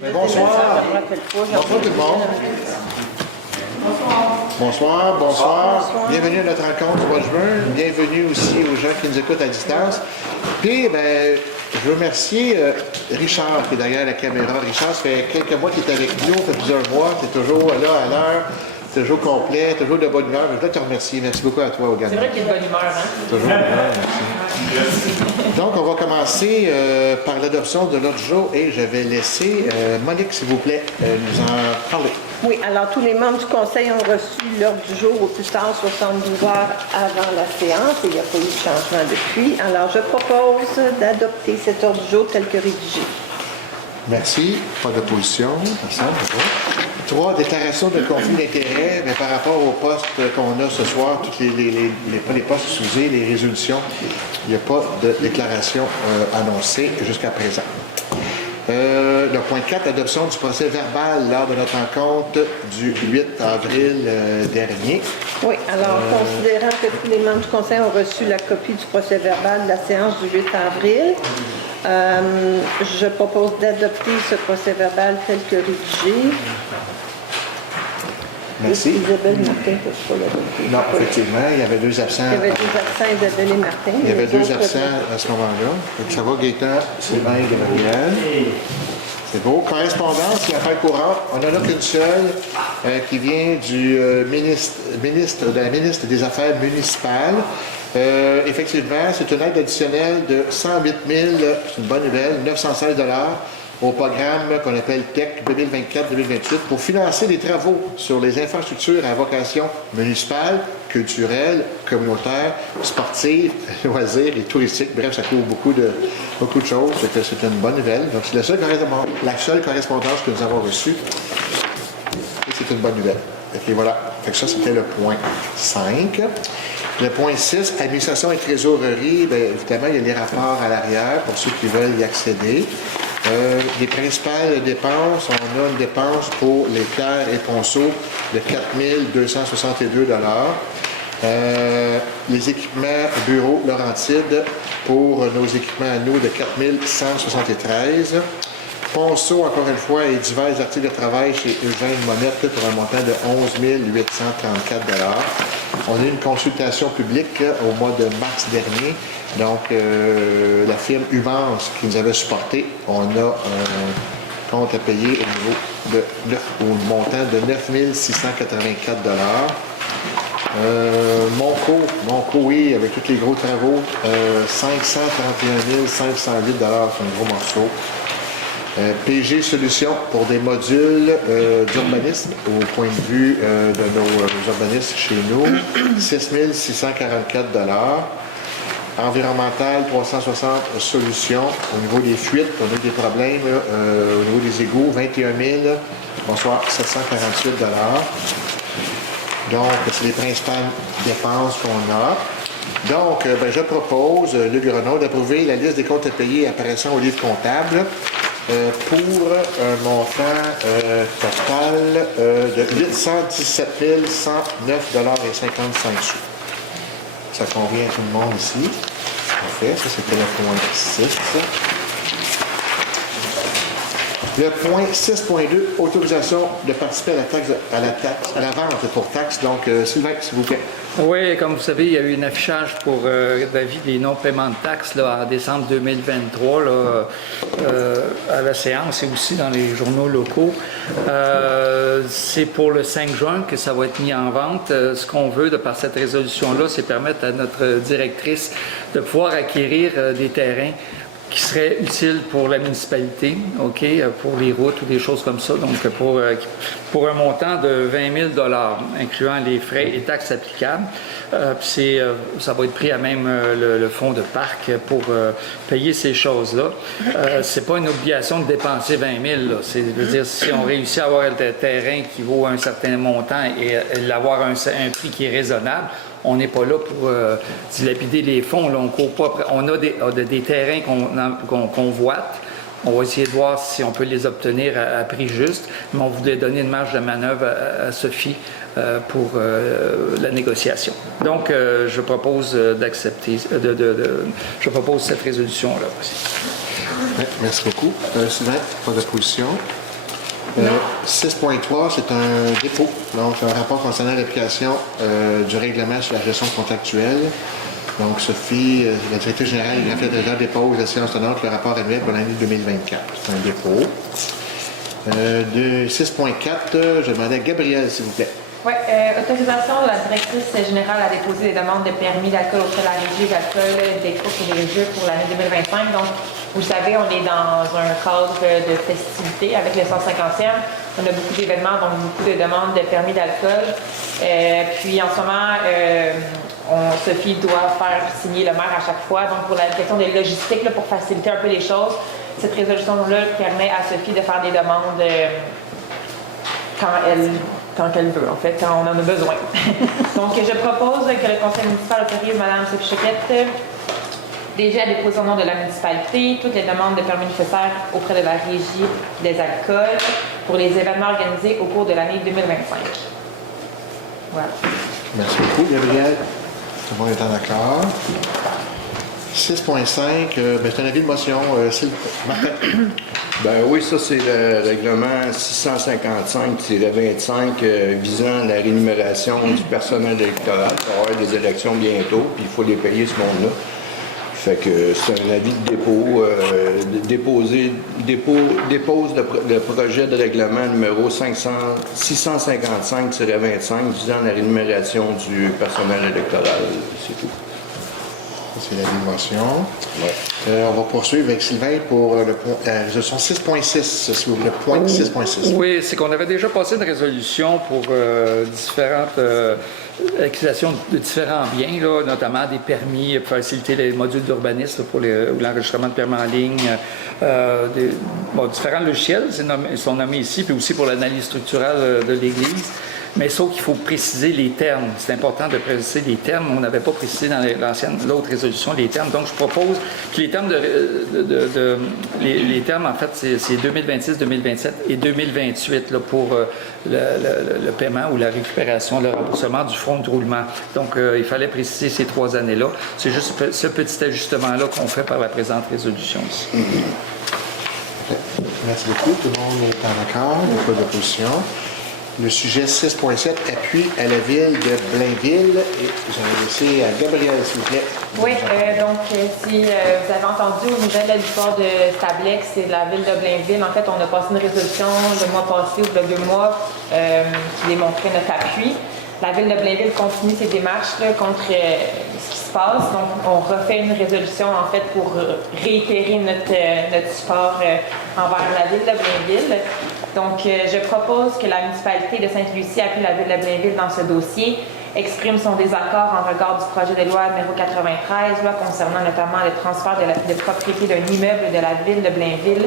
Bonsoir. Bonsoir tout le monde. Bonsoir, bonsoir. Bienvenue à notre rencontre du mois de juin. Bienvenue aussi aux gens qui nous écoutent à distance. Puis, je veux remercier Richard, qui est derrière la caméra. Richard, ça fait quelques mois qu'il est avec nous, ça fait plusieurs mois. Tu es toujours là à l'heure, toujours complet, toujours de bonne humeur. Je dois te remercier. Merci beaucoup à toi, également. C'est vrai qu'il est de bonne humeur, hein? Toujours de bonne humeur, merci. Donc, on va commencer par l'adoption de l'ordre du jour et je vais laisser Monique, s'il vous plaît, nous en parler. Oui, alors tous les membres du Conseil ont reçu l'ordre du jour au plus tard 72 heures avant la séance et il n'y a pas eu de changement depuis. Alors, je propose d'adopter cet ordre du jour tel que rédigé. Merci. Pas d'opposition. Personne. 3, déclaration de conflit d'intérêt, mais par rapport au poste qu'on a ce soir, tous les postes sous-usés, les résolutions, il n'y a pas de déclaration annoncée jusqu'à présent. Le point 4, adoption du procès verbal lors de notre rencontre du 8 avril dernier. Oui, alors considérant que tous les membres du Conseil ont reçu la copie du procès verbal de la séance du 8 avril, je propose d'adopter ce procès verbal tel que rédigé. Merci. Isabelle Martin, je ne peux pas l'adopter. Non, effectivement, il y avait 2 absents. Il y avait 2 absents, Isabelle et Martin. Il y avait 2 absents à ce moment-là. Ça va, Gaëtan, Sylvain et Gabriel. C'est beau. Correspondance, il y a affaire courante. On n'en a qu'une seule qui vient du de la ministre des Affaires municipales. Effectivement, c'est une aide additionnelle de 108 000, c'est une bonne nouvelle, 916 $ au programme qu'on appelle TEC 2024-2028 pour financer des travaux sur les infrastructures à vocation municipale, culturelle, communautaire, sportive, loisirs et touristique. Bref, ça couvre beaucoup de choses. C'est une bonne nouvelle. Donc, c'est la seule correspondance que nous avons reçue. Et c'est une bonne nouvelle. Et voilà. Fait que ça, c'était le point 5. Le point 6, administration et trésorerie. Bien, évidemment, il y a les rapports à l'arrière pour ceux qui veulent y accéder. Les principales dépenses, on a une dépense pour les pierres et ponceaux de 4 262 $. Les équipements bureaux Laurentides pour nos équipements à nous de 4 173 $. Ponceau, encore une fois, et divers articles de travail chez Eugène Monette pour un montant de 11 834 $. On a eu une consultation publique au mois de mars dernier. Donc, la firme Humance qui nous avait supporté, on a un compte à payer au montant de 9 684 $. Monco, oui, avec tous les gros travaux, 531 508 $, c'est un gros morceau. PG Solutions pour des modules d'urbanisme au point de vue de nos urbanistes chez nous, 6 644 $. Environnemental, 360 solutions. Au niveau des fuites, on a eu des problèmes. Au niveau des égouts, 21 748 $. Donc, c'est les principales dépenses qu'on a. Donc, je propose, Luc Renaud, d'approuver la liste des comptes à payer apparaissant au livre comptable pour un montant total de 817 109 $ et 55 sous. Ça convient à tout le monde ici. Parfait, ça c'était le point 6. Le point 6.2, autorisation de participer à la vente pour taxe. Donc, Sylvain, s'il vous plaît. Oui, comme vous savez, il y a eu un affichage pour l'avis des non-paiements de taxes là, en décembre 2023 à la séance et aussi dans les journaux locaux. C'est pour le 5 juin que ça va être mis en vente. Ce qu'on veut par cette résolution-là, c'est permettre à notre directrice de pouvoir acquérir des terrains qui serait utile pour la municipalité, OK, pour les routes ou des choses comme ça, donc pour un montant de 20 000 $, incluant les frais et taxes applicables. Ça va être pris à même le fonds de parc pour payer ces choses-là. C'est pas une obligation de dépenser 20 000 $. C'est-à-dire, si on réussit à avoir un terrain qui vaut un certain montant et l'avoir un prix qui est raisonnable, on n'est pas là pour dilapider les fonds. Là, on court pas après. On a des terrains qu'on convoite. On va essayer de voir si on peut les obtenir à prix juste, mais on voulait donner une marge de manœuvre à Sophie pour la négociation. Donc, je propose d'accepter, je propose cette résolution-là aussi. Merci beaucoup. Sylvain, pas d'opposition. 6.3, c'est un dépôt. Donc, un rapport concernant l'application du règlement sur la gestion contractuelle. Donc, Sophie, la directrice générale du Grand Fédéral dépose la séance tenante le rapport annuel pour l'année 2024. C'est un dépôt. De 6.4, je demandais à Gabrielle, s'il vous plaît. Oui, autorisation, la directrice générale a déposé des demandes de permis d'alcool auprès de la régie d'alcool des courses et des jeux pour l'année 2025. Donc, vous le savez, on est dans un cadre de festivité avec le 150e. On a beaucoup d'événements, donc beaucoup de demandes de permis d'alcool. Puis, en ce moment, Sophie doit faire signer le maire à chaque fois. Donc, pour la question des logistiques, là, pour faciliter un peu les choses, cette résolution-là permet à Sophie de faire des demandes quand elle veut, en fait, quand on en a besoin. Donc, je propose que le conseil municipal autorise Mme Sophie Choquette déjà à déposer au nom de la municipalité toutes les demandes de permis nécessaires auprès de la régie des alcools pour les événements organisés au cours de l'année 2025. Voilà. Merci beaucoup, Gabrielle. Tout le monde est en accord. 6.5, c'est un avis de motion. Martin. Ben oui, ça c'est le règlement 655-25 visant la rémunération du personnel électoral. Il va y avoir des élections bientôt, puis il faut les payer ce monde-là. Fait que c'est un avis de dépôt. Dépose le projet de règlement numéro 655-25 visant la rémunération du personnel électoral. C'est tout. C'est la motion. Ouais. On va poursuivre avec Sylvain pour la résolution 6.6, s'il vous plaît, point 6.6. Oui, c'est qu'on avait déjà passé une résolution pour différentes acquisitions de différents biens, là, notamment des permis pour faciliter les modules d'urbanisme pour l'enregistrement de permis en ligne, différents logiciels sont nommés ici, puis aussi pour l'analyse structurelle de l'Église. Mais sauf qu'il faut préciser les termes. C'est important de préciser les termes. On n'avait pas précisé dans l'autre résolution les termes. Donc, je propose que les termes les termes, en fait, c'est 2026, 2027 et 2028 là, pour le paiement ou la récupération, le remboursement du fonds de roulement. Donc, il fallait préciser ces 3 années-là. C'est juste ce petit ajustement-là qu'on fait par la présente résolution ici. Merci beaucoup. Tout le monde est en accord. Il n'y a pas d'opposition. Le sujet 6.7, appui à la ville de Blainville. Et j'avais laissé à Gabrielle, s'il vous plaît. Oui, donc si vous avez entendu aux nouvelles de l'histoire de Stablex et de la ville de Blainville, en fait, on a passé une résolution le mois passé ou il y a 2 mois qui démontrait notre appui. La ville de Blainville continue ses démarches là, contre ce qui se passe. Donc, on refait une résolution, en fait, pour réitérer notre support envers la ville de Blainville. Donc, je propose que la municipalité de Sainte-Lucie appuie la ville de Blainville dans ce dossier, exprime son désaccord en regard du projet de loi numéro 93, loi concernant notamment le transfert de propriété d'un immeuble de la ville de Blainville,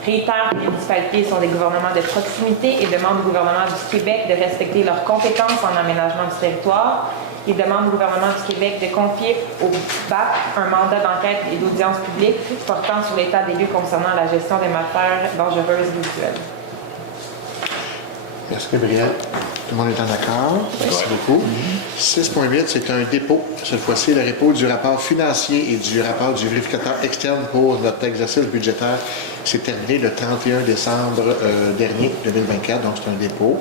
réitère que les municipalités sont des gouvernements de proximité et demande au gouvernement du Québec de respecter leurs compétences en aménagement du territoire. Il demande au gouvernement du Québec de confier au BAC un mandat d'enquête et d'audience publique portant sur l'état des lieux concernant la gestion des matières dangereuses visuelles. Merci, Gabrielle. Tout le monde est en accord. Merci beaucoup. 6.8, c'est un dépôt. Cette fois-ci, le dépôt du rapport financier et du rapport du vérificateur externe pour notre exercice budgétaire s'est terminé le 31 décembre dernier, 2024. Donc, c'est un dépôt.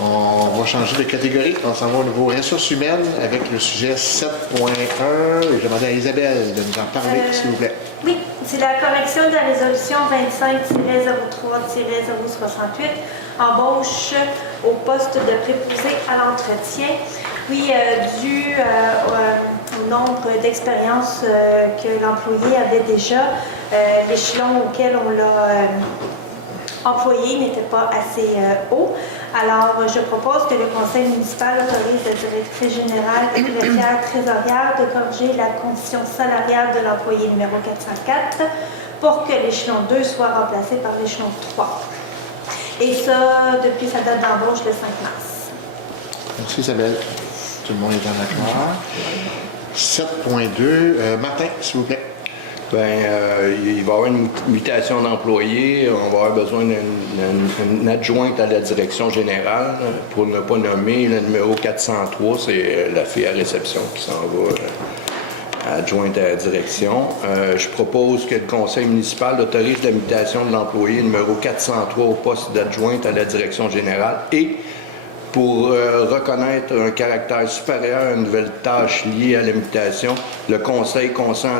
On va changer de catégorie. On s'en va au niveau ressources humaines avec le sujet 7.1. Et je demandais à Isabelle de nous en parler, s'il vous plaît. Oui, c'est la correction de la résolution 25-03-068, embauche au poste de préposé à l'entretien. Oui, dû au nombre d'expériences que l'employé avait déjà, l'échelon auquel on l'a employé n'était pas assez haut. Alors, je propose que le conseil municipal autorise la directrice générale et greffière trésorière de corriger la condition salariale de l'employé numéro 404 pour que l'échelon 2 soit remplacé par l'échelon 3. Et ça, depuis sa date d'embauche, le 5 mars. Merci, Isabelle. Tout le monde est en accord. 7.2. Martin, s'il vous plaît. Il va y avoir une mutation d'employés. On va avoir besoin d'une adjointe à la direction générale. Pour ne pas nommer le numéro 403, c'est la fille à réception qui s'en va adjointe à la direction. Je propose que le conseil municipal autorise la mutation de l'employé numéro 403 au poste d'adjointe à la direction générale et pour reconnaître un caractère supérieur à une nouvelle tâche liée à la mutation, le conseil consent à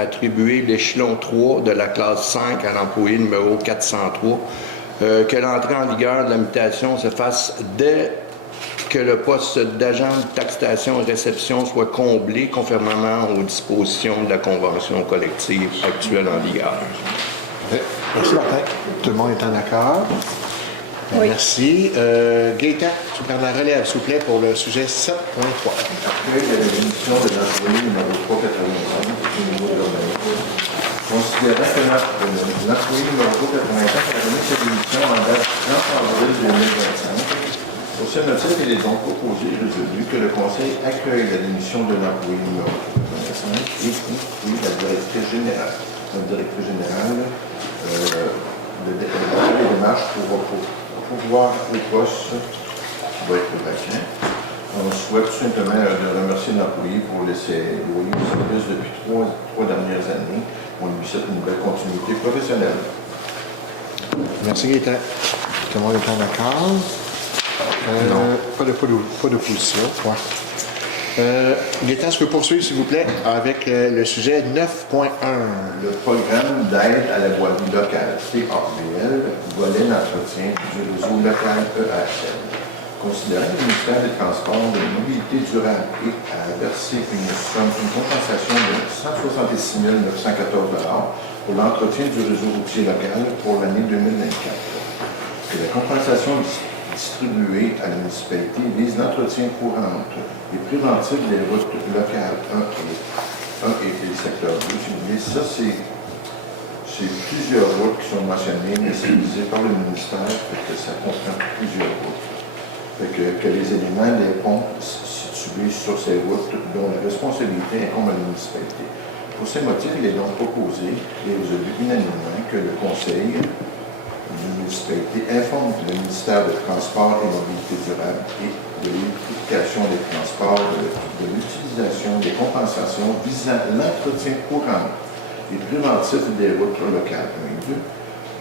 attribuer l'échelon 3 de la classe 5 à l'employé numéro 403, que l'entrée en vigueur de la mutation se fasse dès que le poste d'agent de taxation et réception soit comblé conformément aux dispositions de la convention collective actuelle en vigueur. Merci, Martin. Tout le monde est en accord? Oui. Merci. Gaëtan, tu prends la relève, s'il vous plaît, pour le sujet 7.3. Accueil de la démission de l'employé numéro 385 au niveau de l'urbanisme. Considérant que l'employé numéro 385 a donné sa démission en date du 30 avril 2025, pour ce motif, il est donc proposé et résolu que le Conseil accueille la démission de l'employé numéro 385 et la directrice générale. La directrice générale de les démarches pour pouvoir au poste qui va être vacant. On souhaite tout simplement de remercier l'employé pour ses loyers de service depuis trois dernières années. On lui souhaite une belle continuité professionnelle. Merci, Gaëtan. Tout le monde est en accord? Non. Pas d'opposition. Ouais. Gaëtan, est-ce que vous poursuivre, s'il vous plaît, avec le sujet 9.1? Le programme d'aide à la voirie locale, PAVL, volet d'entretien du réseau local EHL. Considérant que le ministère des Transports de la Mobilité durable a versé une compensation de 166 914 $ pour l'entretien du réseau routier local pour l'année 2024. Que la compensation distribuée à la municipalité vise l'entretien courant et préventif des routes locales 1 et le secteur 2. Si vous voulez, ça, c'est plusieurs routes qui sont mentionnées, mais c'est visé par le ministère, que ça comprend plusieurs routes. Que les éléments des ponts situés sur ces routes dont la responsabilité incombe à la municipalité. Pour ces motifs, il est donc proposé et résolu unanimement que le conseil de la municipalité informe le ministère des Transports et Mobilité durable et de l'électrification des transports de l'utilisation des compensations visant l'entretien courant et préventif des routes locales 1 et 2,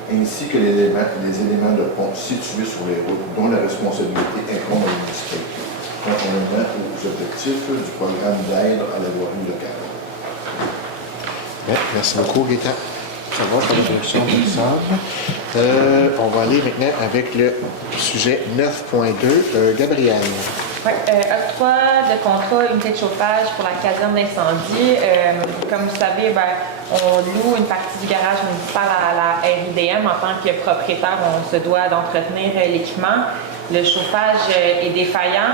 ainsi que les éléments de pont situés sur les routes dont la responsabilité incombe à la municipalité, conformément aux objectifs du programme d'aide à la voirie locale. Bien, merci beaucoup, Gaëtan. Ça va pour la solution du sable. On va aller maintenant avec le sujet 9.2. Gabrielle. Oui, octroi de contrat unité de chauffage pour la caserne d'incendie. Comme vous savez, on loue une partie du garage municipal à la RIDM. En tant que propriétaire, on se doit d'entretenir l'équipement. Le chauffage est défaillant,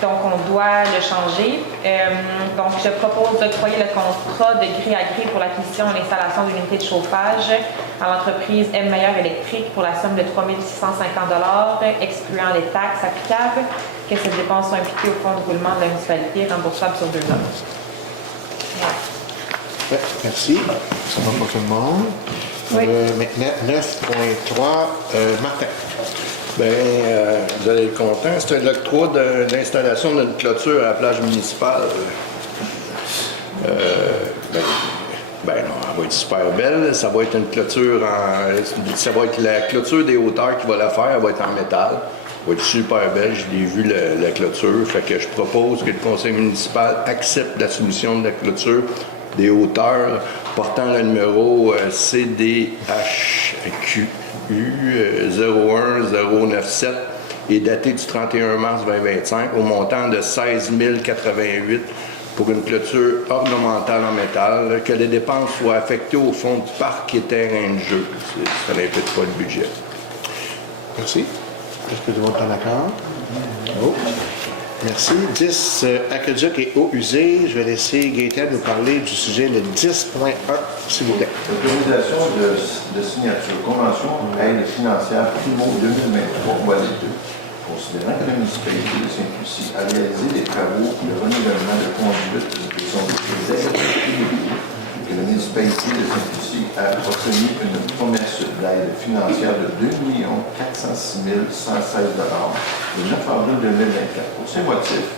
donc on doit le changer. Donc, je propose d'octroyer le contrat de gré à gré pour l'acquisition et l'installation d'une unité de chauffage à l'entreprise M. Meilleur Électrique pour la somme de 3 650 $, excluant les taxes applicables, que ces dépenses sont impliquées au fonds de roulement de la municipalité, remboursable sur 2 ans. Ouais, merci. Ça va pour tout le monde. Oui. Maintenant, 9.3. Martin. Bien, vous allez être content. C'est l'octroi de l'installation d'une clôture à la plage municipale. Ben non, elle va être super belle. Ça va être une clôture ça va être la clôture des hauteurs qui va la faire. Elle va être en métal. Elle va être super belle. Je l'ai vu, la clôture. Fait que je propose que le conseil municipal accepte la soumission de la clôture des hauteurs portant le numéro CDHQ 01097 et daté du 31 mars 2025 au montant de 16 088 pour une clôture ornementale en métal, que les dépenses soient affectées au fonds du parc et terrain de jeu. Ça n'impute pas le budget. Merci. Est-ce que tout le monde est en accord? Oh. Merci. 10, aqueduc et eau usée. Je vais laisser Gaëtan nous parler du sujet, le 10.1, s'il vous plaît. Autorisation de signature. Convention aide financière Primo 2023, volet 2. Considérant que la municipalité de Sainte-Lucie a réalisé des travaux de renouvellement de conduite de son aides que la municipalité de Sainte-Lucie a obtenu une promesse d'aide financière de 2 406 116 $ le 9 avril 2024. Pour ces motifs,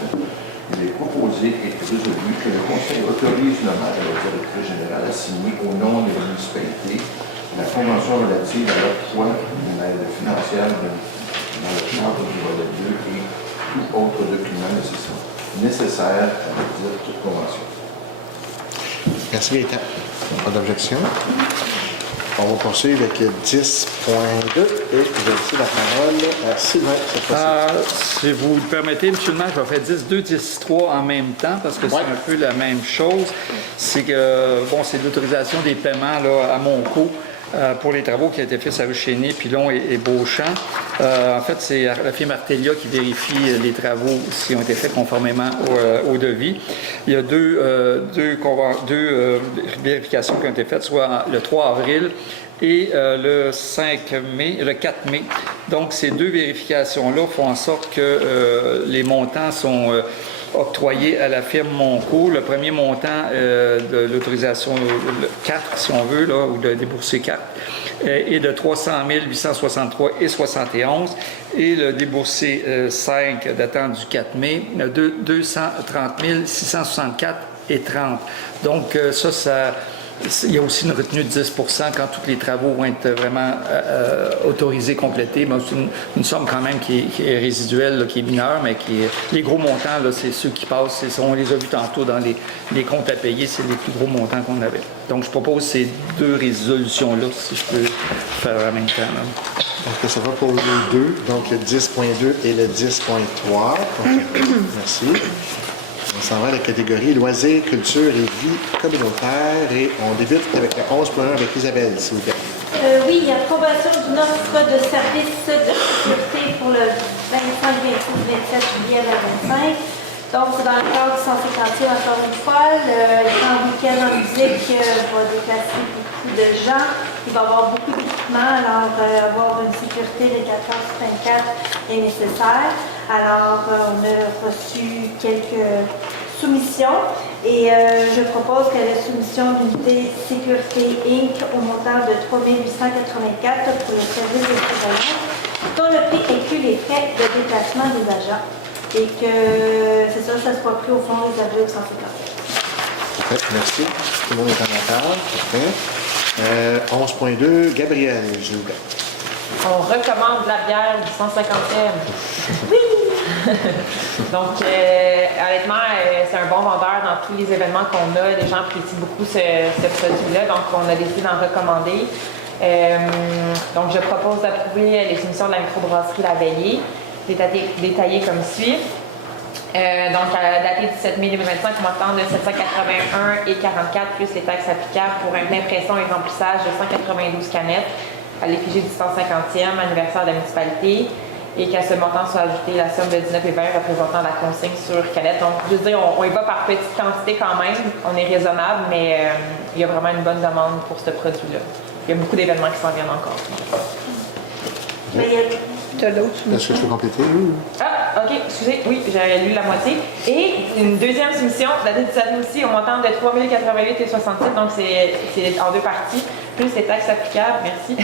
il il est proposé et résolu que le Conseil autorise le maire et le directeur général à signer au nom des municipalités la convention relative à l'octroi d'une aide financière dans le cadre du volet 2 et tout autre document nécessaire à la dite convention. Merci, Gaëtan. Pas d'objection. On va poursuivre avec 10.2 et je vais laisser la parole à Sylvain cette fois-ci. Si vous le permettez, M. le maire, je vais faire 10.2, 10.3 en même temps parce que c'est un peu la même chose. C'est que, bon, c'est l'autorisation des paiements là, à Monco pour les travaux qui ont été faits à Ruchéné, Pilon et Beauchamp. En fait, c'est la firme Artelia qui vérifie les travaux s'ils ont été faits conformément au devis. Il y a deux vérifications qui ont été faites, soit le 3 avril et le 4 mai. Donc, ces deux vérifications-là font en sorte que les montants sont octroyés à la firme Monco. Le premier montant de l'autorisation 4, si on veut, là, ou de débourser 4, est de 300 863 et 71. Et le déboursé 5, datant du 4 mai, de 230 664 et 30. Donc, il y a aussi une retenue de 10 quand tous les travaux vont être vraiment autorisés, complétés. Ben, c'est une somme quand même qui est résiduelle, là, qui est mineure, mais les gros montants, là, c'est ceux qui passent. On les a vus tantôt dans les comptes à payer, c'est les plus gros montants qu'on avait. Donc, je propose ces deux résolutions-là, si je peux faire en même temps. Là. Donc, ça va pour les deux, donc le 10.2 et le 10.3. Merci. On s'en va à la catégorie loisirs, culture et vie communautaire et on débute avec le 11.1 avec Isabelle, s'il vous plaît. Oui, approbation d'une offre de service de sécurité pour le 25, 26, 27 juillet à 25. Donc, dans le cadre du 150e, encore une fois, le grand week-end en musique va déplacer beaucoup de gens. Il va y avoir beaucoup d'équipements, alors avoir une sécurité de 4 heures sur 24 est nécessaire. Alors, on a reçu quelques soumissions et je propose que la soumission d'unité Sécurité Inc. au montant de 3 884 pour le service de surveillance, dont le prix inclut les frais de déplacement des agents et que c'est ça soit pris au fond réservé aux 150. Parfait, merci. Tout le monde est en accord. Parfait. 11.2, Gabriel, s'il vous plaît. On recommande la bière du 150e. Oui! Donc, honnêtement, c'est un bon vendeur dans tous les événements qu'on a. Les gens apprécient beaucoup ce produit-là, donc on a décidé d'en recommander. Donc, je propose d'approuver les soumissions de la microbrasserie La Veillée, détaillées comme suit. Donc, daté du 7 mai 2025, montant de 781 et 44 plus les taxes applicables pour impression et remplissage de 192 canettes à l'effigie du 150e anniversaire de la municipalité et qu'à ce montant soit ajoutée la somme de 19,20 représentant la consigne sur canette. Donc, je veux dire, on y va par petite quantité quand même. On est raisonnable, mais il y a vraiment une bonne demande pour ce produit-là. Il y a beaucoup d'événements qui s'en viennent encore. Tu as l'autre Est-ce que soumission? tu peux compléter? Oui. Ah, OK, excusez, oui, j'avais lu la moitié. Et une deuxième soumission, datée du 7 mai aussi, au montant de 3 088 et 67, donc c'est en deux parties, plus les taxes applicables, merci.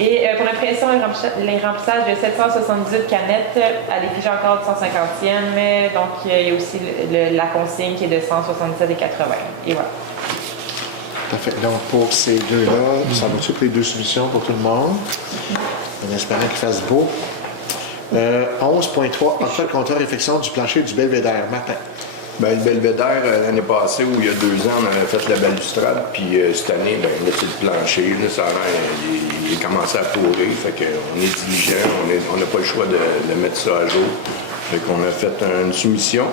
Et pour l'impression et les remplissages de 778 canettes à l'effigie encore du 150e, donc il y a aussi la consigne qui est de 177 et 80. Et voilà. Parfait. Donc, pour ces deux-là, ça va toutes les deux solutions pour tout le monde. En espérant qu'il fasse beau. 11.3, octroi de contrat réfection du plancher du Belvédère. Martin. Bien, le Belvédère, l'année passée, ou il y a 2 ans, on avait fait la balustrade, puis cette année, bien, là, c'est le plancher, là, ça a l'air, il a commencé à pourrir, fait qu'on est diligent, on n'a pas le choix de mettre ça à jour. Fait qu'on a fait une soumission.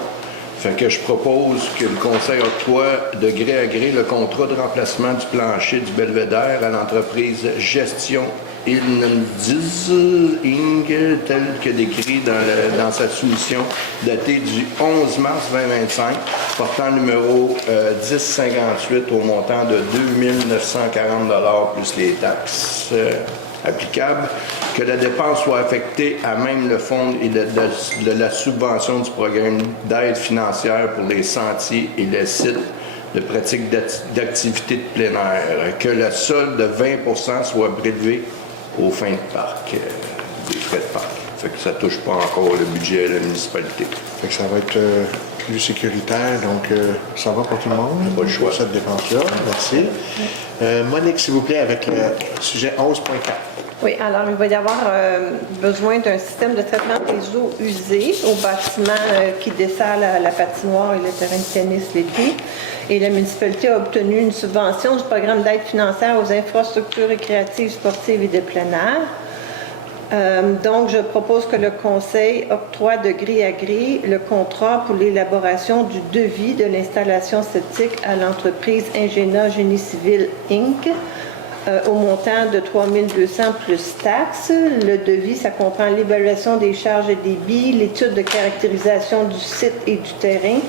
Fait que je propose que le Conseil octroie de gré à gré le contrat de remplacement du plancher du Belvédère à l'entreprise Gestion Ilnendiz Inc., tel que décrit dans sa soumission datée du 11 mars 2025, portant numéro 1058 au montant de 2 940 $ plus les taxes applicables, que la dépense soit affectée à même le fonds et de la subvention du programme d'aide financière pour les sentiers et les sites de pratique d'activités de plein air, que le solde de 20 soit prélevé aux fins de parc, des frais de parc. Fait que ça ne touche pas encore le budget de la municipalité. Fait que ça va être plus sécuritaire, donc ça va pour tout le monde? Pas le choix. Pour cette dépense-là, merci. Monique, s'il vous plaît, avec le sujet 11.4. Oui, alors il va y avoir besoin d'un système de traitement des eaux usées au bâtiment qui dessert la patinoire et le terrain de tennis l'été. Et la municipalité a obtenu une subvention du programme d'aide financière aux infrastructures récréatives, sportives et de plein air. Donc, je propose que le Conseil octroie de gré à gré le contrat pour l'élaboration du devis de l'installation septique à l'entreprise Ingéna Génie Civil Inc., au montant de 3 200 plus taxes. Le devis, ça comprend l'évaluation des charges et débits, l'étude de caractérisation du site et du terrain,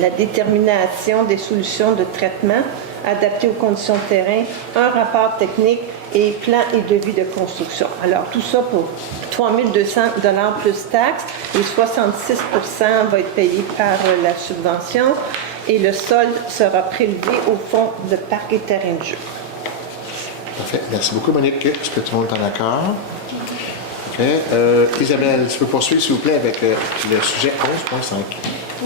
la détermination des solutions de traitement adaptées aux conditions de terrain, un rapport technique et plan et devis de construction. Alors, tout ça pour 3 200 $ plus taxes et 66 % va être payé par la subvention et le solde sera prélevé au fonds de parc et terrain de jeu. Parfait. Merci beaucoup, Monique. Est-ce que tout le monde est en accord? OK. Isabelle, tu peux poursuivre, s'il vous plaît, avec le sujet 11.5.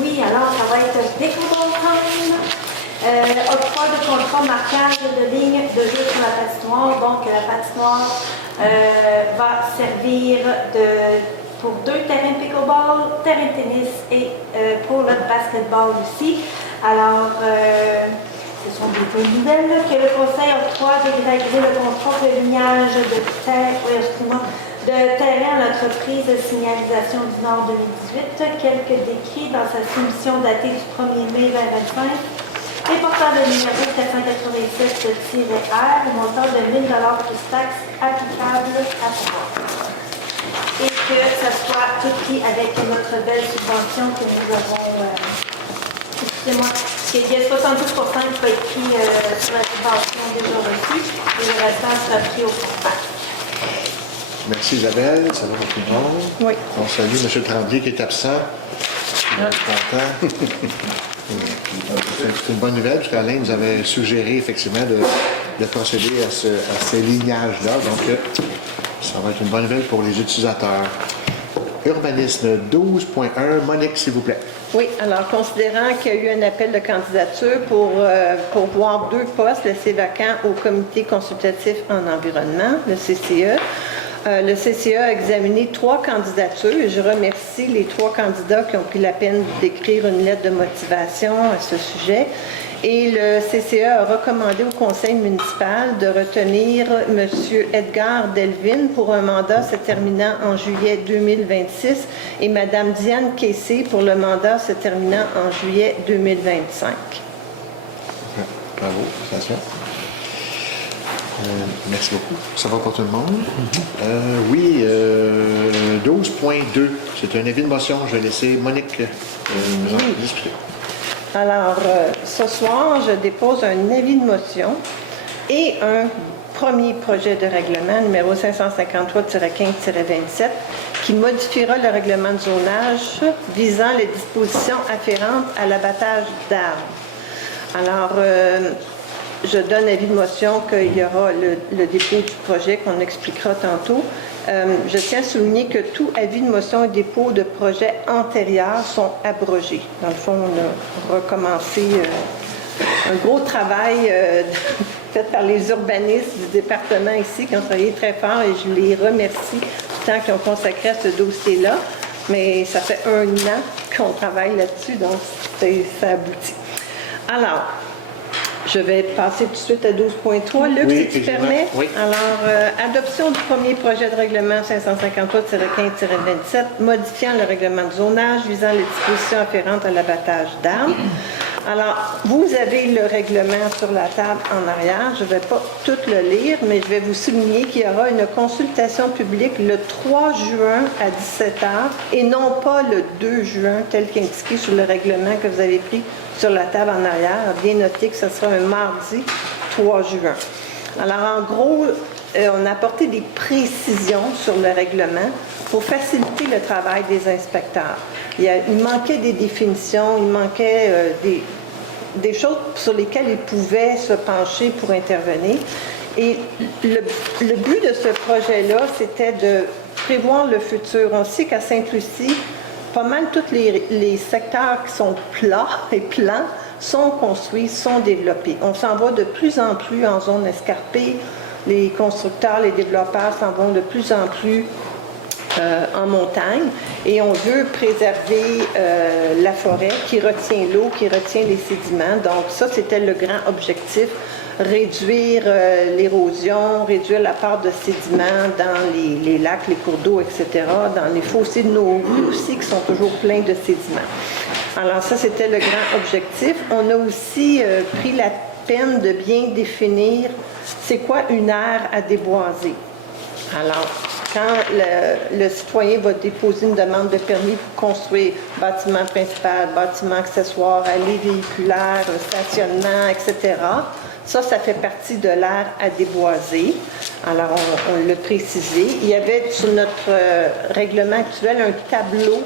Oui, alors ça va être pickleball time. Octroi de contrat marquage de ligne de jeu sur la patinoire. Donc, la patinoire va servir pour 2 terrains de pickleball, terrain de tennis et pour le basketball aussi. Alors, ce sont des bonnes nouvelles que le Conseil octroie de réaliser le contrat de lignage de terrain à l'entreprise de signalisation du Nord 2018, quelques décrits dans sa soumission datée du 1er mai 2025 et portant le numéro 487-R, au montant de 1 000 $ plus taxes applicables à pouvoir. Et que ça soit tout pris avec notre belle subvention que nous avons. Excusez-moi, il y a 70 % qui va être pris sur la subvention déjà reçue et le restant sera pris au contact. Merci, Isabelle. Ça va pour tout le monde? Oui. On salue M. Tremblay qui est absent. Je suis content. C'est une bonne nouvelle, parce qu'Alain nous avait suggéré effectivement de procéder à ce lignage-là. Donc, ça va être une bonne nouvelle pour les utilisateurs. Urbanisme 12.1. Monique, s'il vous plaît. Oui, alors considérant qu'il y a eu un appel de candidature pour voir 2 postes laissés vacants au Comité consultatif en environnement, le CCE. Le CCE a examiné 3 candidatures et je remercie les 3 candidats qui ont pris la peine d'écrire une lettre de motivation à ce sujet. Et le CCE a recommandé au conseil municipal de retenir M. Edgar Delvin pour un mandat se terminant en juillet 2026 et Mme Diane Kessé pour le mandat se terminant en juillet 2025. Bravo, félicitations. Merci beaucoup. Ça va pour tout le monde? Oui, 12.2. C'est un avis de motion. Je vais laisser Monique nous en discuter. Alors, ce soir, je dépose un avis de motion et un premier projet de règlement numéro 553-15-27 qui modifiera le règlement de zonage visant les dispositions afférentes à l'abattage d'arbres. Alors, je donne avis de motion qu'il y aura le dépôt du projet qu'on expliquera tantôt. Je tiens à souligner que tout avis de motion et dépôt de projet antérieurs sont abrogés. Dans le fond, on a recommencé un gros travail fait par les urbanistes du département ici qui ont travaillé très fort et je les remercie du temps qu'ils ont consacré à ce dossier-là. Mais ça fait 1 an qu'on travaille là-dessus, donc ça aboutit. Alors, je vais passer tout de suite à 12.3. Luc, Oui, si tu permets. oui. Alors, adoption du premier projet de règlement 553-15-27, modifiant le règlement de zonage visant les dispositions afférentes à l'abattage d'arbres. Alors, vous avez le règlement sur la table en arrière. Je ne vais pas tout le lire, mais je vais vous souligner qu'il y aura une consultation publique le 3 juin à 17h et non pas le 2 juin, tel qu'indiqué sur le règlement que vous avez pris sur la table en arrière. Bien noté que ce sera un mardi 3 juin. Alors, en gros, on a apporté des précisions sur le règlement pour faciliter le travail des inspecteurs. Il manquait des définitions, il manquait des choses sur lesquelles ils pouvaient se pencher pour intervenir. Et le but de ce projet-là, c'était de prévoir le futur. On sait qu'à Sainte-Lucie, pas mal tous les secteurs qui sont plats et plans sont construits, sont développés. On s'en va de plus en plus en zone escarpée. Les constructeurs, les développeurs s'en vont de plus en plus en montagne et on veut préserver la forêt qui retient l'eau, qui retient les sédiments. Donc ça, c'était le grand objectif, réduire l'érosion, réduire la part de sédiments dans les lacs, les cours d'eau, etc., dans les fossés de nos rues aussi qui sont toujours pleins de sédiments. Alors ça, c'était le grand objectif. On a aussi pris la peine de bien définir c'est quoi une aire à déboiser. Alors, quand le citoyen va déposer une demande de permis pour construire bâtiment principal, bâtiment accessoire, allée véhiculaire, stationnement, etc., ça fait partie de l'aire à déboiser. Alors, on l'a précisé. Il y avait sur notre règlement actuel un tableau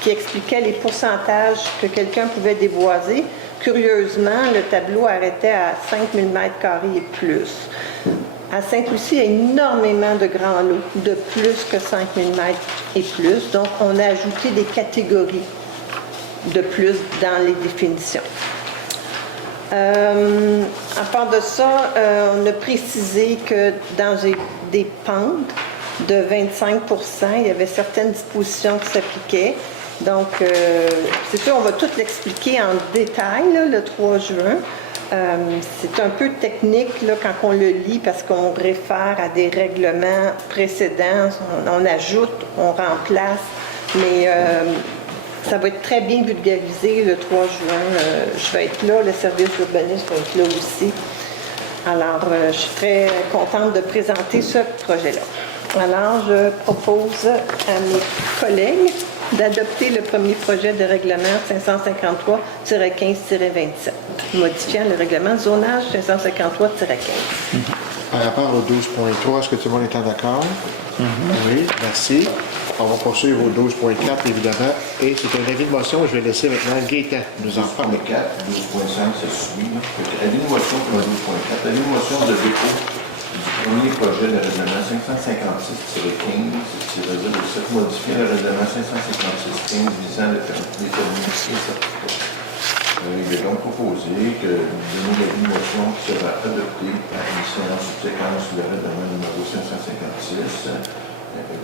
qui expliquait les pourcentages que quelqu'un pouvait déboiser. Curieusement, le tableau arrêtait à 5000 m² et plus. À Sainte-Lucie, il y a énormément de grands lots, de plus que 5000 m et plus. Donc, on a ajouté des catégories de plus dans les définitions. À part de ça, on a précisé que dans des pentes de 25 %, il y avait certaines dispositions qui s'appliquaient. Donc, c'est sûr, on va tout l'expliquer en détail là, le 3 juin. C'est un peu technique là, quand on le lit parce qu'on réfère à des règlements précédents, on ajoute, on remplace, mais ça va être très bien vulgarisé le 3 juin. Je vais être là, le service d'urbanisme va être là aussi. Alors, je suis très contente de présenter ce projet-là. Alors, je propose à mes collègues d'adopter le premier projet de règlement 553-15-27, modifiant le règlement de zonage 553-15. Par rapport au 12.3, est-ce que tout le monde est en accord? Oui, merci. On va poursuivre au 12.4, évidemment. Et c'est un avis de motion. Je vais laisser maintenant Gaétan nous en parler. 12.4, 12.5, ça suit. Avis de motion pour le 12.4. Avis de motion de dépôt du premier projet de règlement 556-15-07 modifier le règlement 556-15 visant les permis et certificats. Il est donc proposé que nous l'avis de motion qui sera adopté à une séance subséquente sur le règlement numéro 556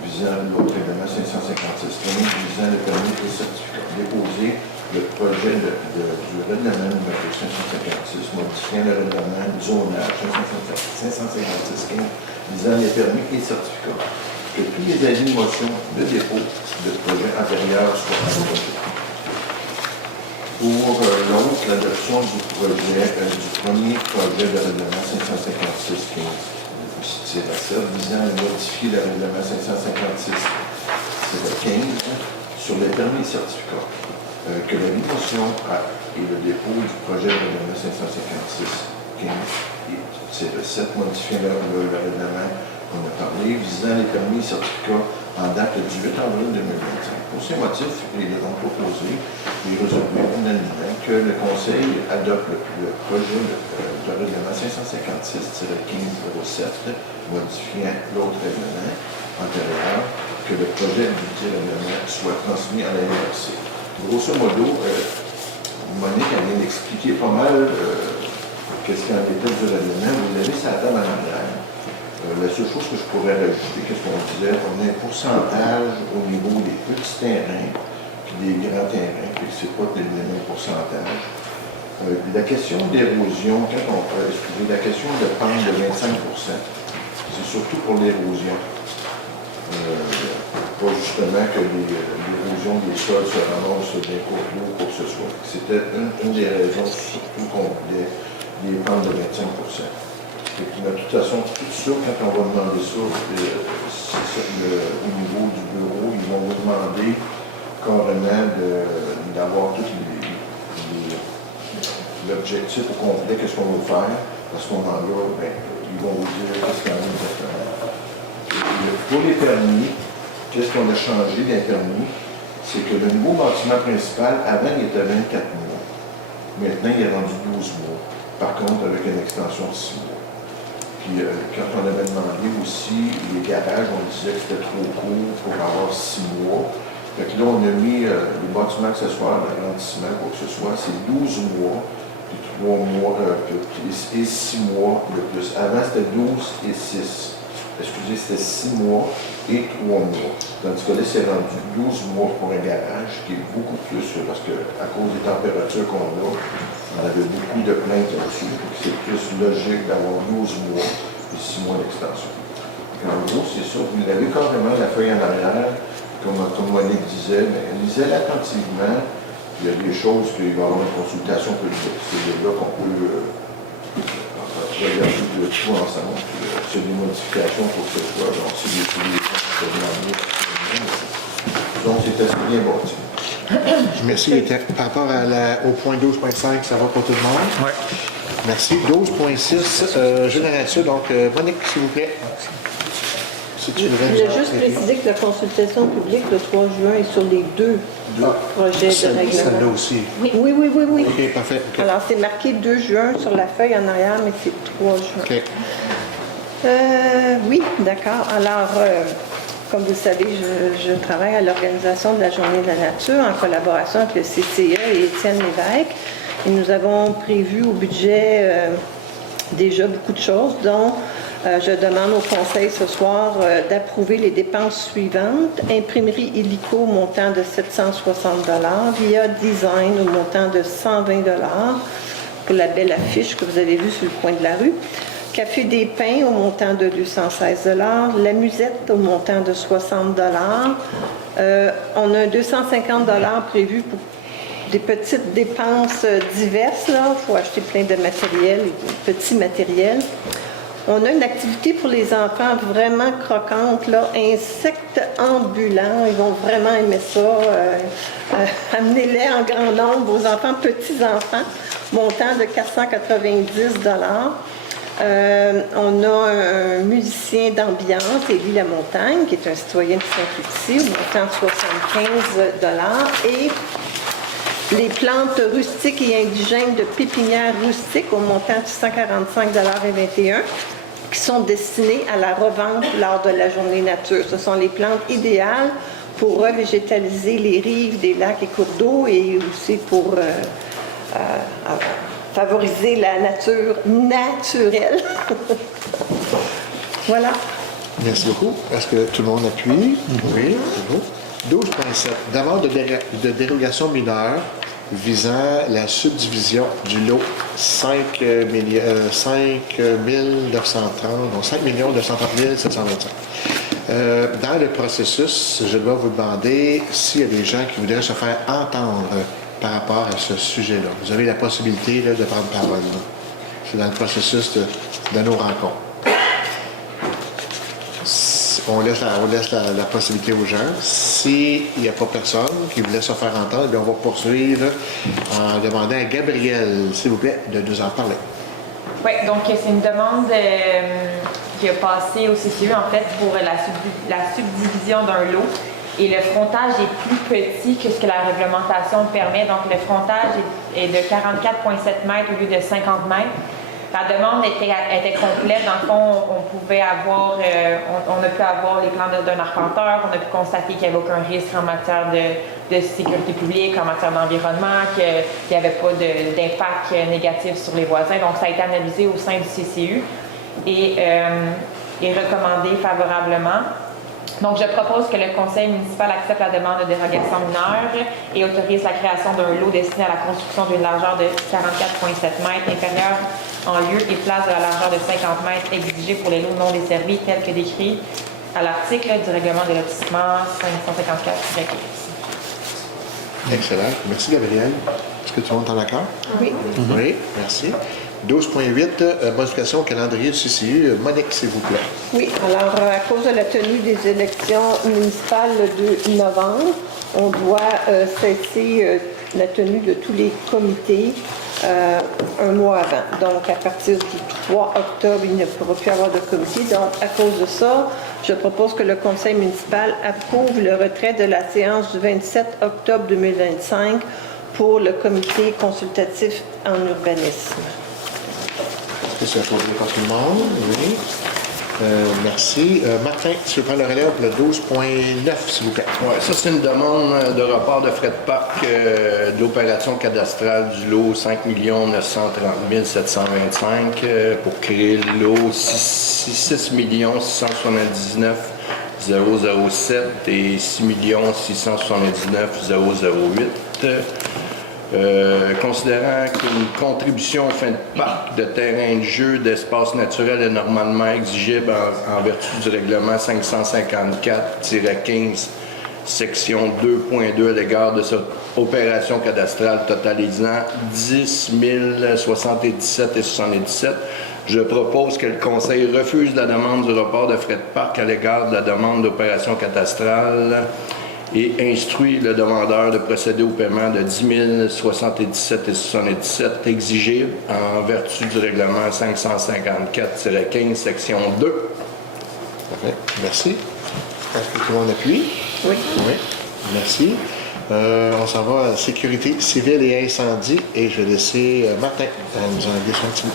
visant l'autre règlement 556-15 visant les permis et certificats. Déposer le projet du règlement numéro 556 modifiant le règlement du zonage 556-15 visant les permis et certificats. Que tous les avis de motion de dépôt de projet antérieurs soient adoptés. Pour l'autre, l'adoption du premier projet de règlement 556-15-7 visant à modifier le règlement 556-15 sur les permis et certificats. Que la motion et le dépôt du projet de règlement 556-15-7 modifiant le règlement qu'on a parlé, visant les permis et certificats en date du 8 avril 2025. Pour ces motifs, il est donc proposé et résolu unanimement que le Conseil adopte le projet de règlement 556-15-07 modifiant l'autre règlement antérieur, que le projet du règlement soit transmis à la MRC. Grosso modo, Monique vient d'expliquer pas mal qu'est-ce qu'il en était du règlement. Vous avez ça à table en arrière. La seule chose que je pourrais rajouter, qu'est-ce qu'on disait, on a un pourcentage au niveau des petits terrains puis des grands terrains, puis c'est pas le même pourcentage. La question d'érosion, la question de pente de 25 %, c'est surtout pour l'érosion. Pas justement que l'érosion des sols se ramasse des cours d'eau ou quoi que ce soit. C'était une des raisons surtout qu'on voulait des pentes de 25 %. Et puis, de toute façon, tout ça, quand on va demander ça, au niveau du bureau, ils vont vous demander carrément d'avoir tout l'objectif au complet, qu'est-ce qu'on veut faire, à ce moment-là, ils vont vous dire qu'est-ce qu'il y en a exactement. Pour les permis, qu'est-ce qu'on a changé des permis? C'est que le nouveau bâtiment principal, avant, il était 24 mois. Maintenant, il est rendu 12 mois. Par contre, avec une extension de 6 mois. Puis, quand on avait demandé aussi les garages, on disait que c'était trop court pour avoir 6 mois. Fait que là, on a mis les bâtiments accessoires d'agrandissement, quoi que ce soit, c'est 12 mois, puis 3 mois, et 6 mois de plus. Avant, c'était 12 et 6. Excusez, c'était 6 mois et 3 mois. Tandis que là, c'est rendu 12 mois pour un garage, qui est beaucoup plus, parce qu'à cause des températures qu'on a, on avait beaucoup de plaintes là-dessus. C'est plus logique d'avoir 12 mois et 6 mois d'extension. En gros, c'est ça. Vous avez carrément la feuille en arrière, comme Monique disait, mais lisez-la attentivement. Il y a des choses qu'il va y avoir une consultation publique. C'est là qu'on peut regarder le tout ensemble. C'est des modifications pour que ce soit. Donc, c'est des solutions qui sont demandées. Donc, c'est assez bien bâti. Merci. Par rapport au point 12.5, ça va pour tout le monde? Oui. Merci. 12.6, je l'arrête ça. Donc, Monique, s'il vous plaît. Si tu Je voudrais voulais nous juste aider. préciser que la consultation publique le 3 juin est sur les deux projets de Celle-là règlement. aussi. Oui, oui, oui, oui. OK, parfait. OK. Alors, c'est marqué 2 juin sur la feuille en arrière, mais c'est 3 juin. OK. Oui, d'accord. Alors, comme vous le savez, je travaille à l'organisation de la Journée de la nature en collaboration avec le CCE et Étienne Lévesque. Et nous avons prévu au budget déjà beaucoup de choses, dont je demande au Conseil ce soir d'approuver les dépenses suivantes. Imprimerie illico au montant de 760 $, via design au montant de 120 $ pour la belle affiche que vous avez vue sur le coin de la rue. Café des Pins au montant de 216 $, la musette au montant de 60 $. On a 250 $ prévus pour des petites dépenses diverses. Il faut acheter plein de matériel, petits matériels. On a une activité pour les enfants vraiment croquante, là, insectes ambulants. Ils vont vraiment aimer ça. Amenez-les en grand nombre, vos enfants, petits-enfants, montant de 490 $. On a un musicien d'ambiance, Élie Lamontagne, qui est un citoyen de Saint-Lucie, au montant de 75 $. Et les plantes rustiques et indigènes de pépinière rustique au montant de 145,21 $, qui sont destinées à la revente lors de la Journée nature. Ce sont les plantes idéales pour revégétaliser les rives des lacs et cours d'eau et aussi pour favoriser la nature naturelle. Voilà. Merci beaucoup. Est-ce que tout le monde appuie? Oui. 12.7. Demande de dérogation mineure visant la subdivision du lot 5 930 725. Dans le processus, je dois vous demander s'il y a des gens qui voudraient se faire entendre par rapport à ce sujet-là. Vous avez la possibilité là, de prendre parole. Là. C'est dans le processus de nos rencontres. On laisse la possibilité aux gens. S'il n'y a pas personne qui voulait se faire entendre, bien, on va poursuivre en demandant à Gabriel, s'il vous plaît, de nous en parler. Oui, donc c'est une demande qui a passé au CCE, en fait, pour la subdivision d'un lot. Et le frontage est plus petit que ce que la réglementation permet. Donc, le frontage est de 44,7 mètres au lieu de 50 mètres. La demande était complète. Dans le fond, on pouvait avoir, on a pu avoir les plans d'un arpenteur, on a pu constater qu'il n'y avait aucun risque en matière de sécurité publique, en matière d'environnement, qu'il n'y avait pas d'impact négatif sur les voisins. Donc, ça a été analysé au sein du CCU et est recommandé favorablement. Donc, je propose que le conseil municipal accepte la demande de dérogation mineure et autorise la création d'un lot destiné à la construction d'une largeur de 44,7 mètres inférieure en lieu et place de la largeur de 50 mètres exigée pour les lots non desservis tels que décrits à l'article du règlement des lotissements 554-15. Excellent. Merci, Gabriel. Est-ce que tout le monde est en accord? Oui. Oui, merci. 12.8, modification au calendrier du CCU. Monique, s'il vous plaît. Oui, alors à cause de la tenue des élections municipales le 2 novembre, on doit cesser la tenue de tous les comités un mois avant. Donc, à partir du 3 octobre, il ne pourra plus avoir de comité. Donc, à cause de ça, je propose que le conseil municipal approuve le retrait de la séance du 27 octobre 2025 pour le comité consultatif en urbanisme. Est-ce que c'est approuvé par tout le monde? Oui. Merci. Martin, tu veux prendre le relais pour le 12.9, s'il vous plaît. Ouais, ça, c'est une demande de report de frais de parc de l'opération cadastrale du lot 5 930 725 pour créer le lot 6 679 007 et 6 679 008. Considérant qu'une contribution aux fins de parc, de terrain de jeu, d'espace naturel est normalement exigible en vertu du règlement 554-15, section 2.2 à l'égard de cette opération cadastrale totalisant 10 077,77, je propose que le Conseil refuse la demande du report de frais de parc à l'égard de la demande d'opération cadastrale et instruit le demandeur de procéder au paiement de 10 077,77 exigible en vertu du règlement 554-15, section 2. Parfait. Merci. Est-ce que tout le monde appuie? Oui. Oui. Merci. On s'en va à la sécurité civile et incendie et je vais laisser Martin nous en dire un petit mot.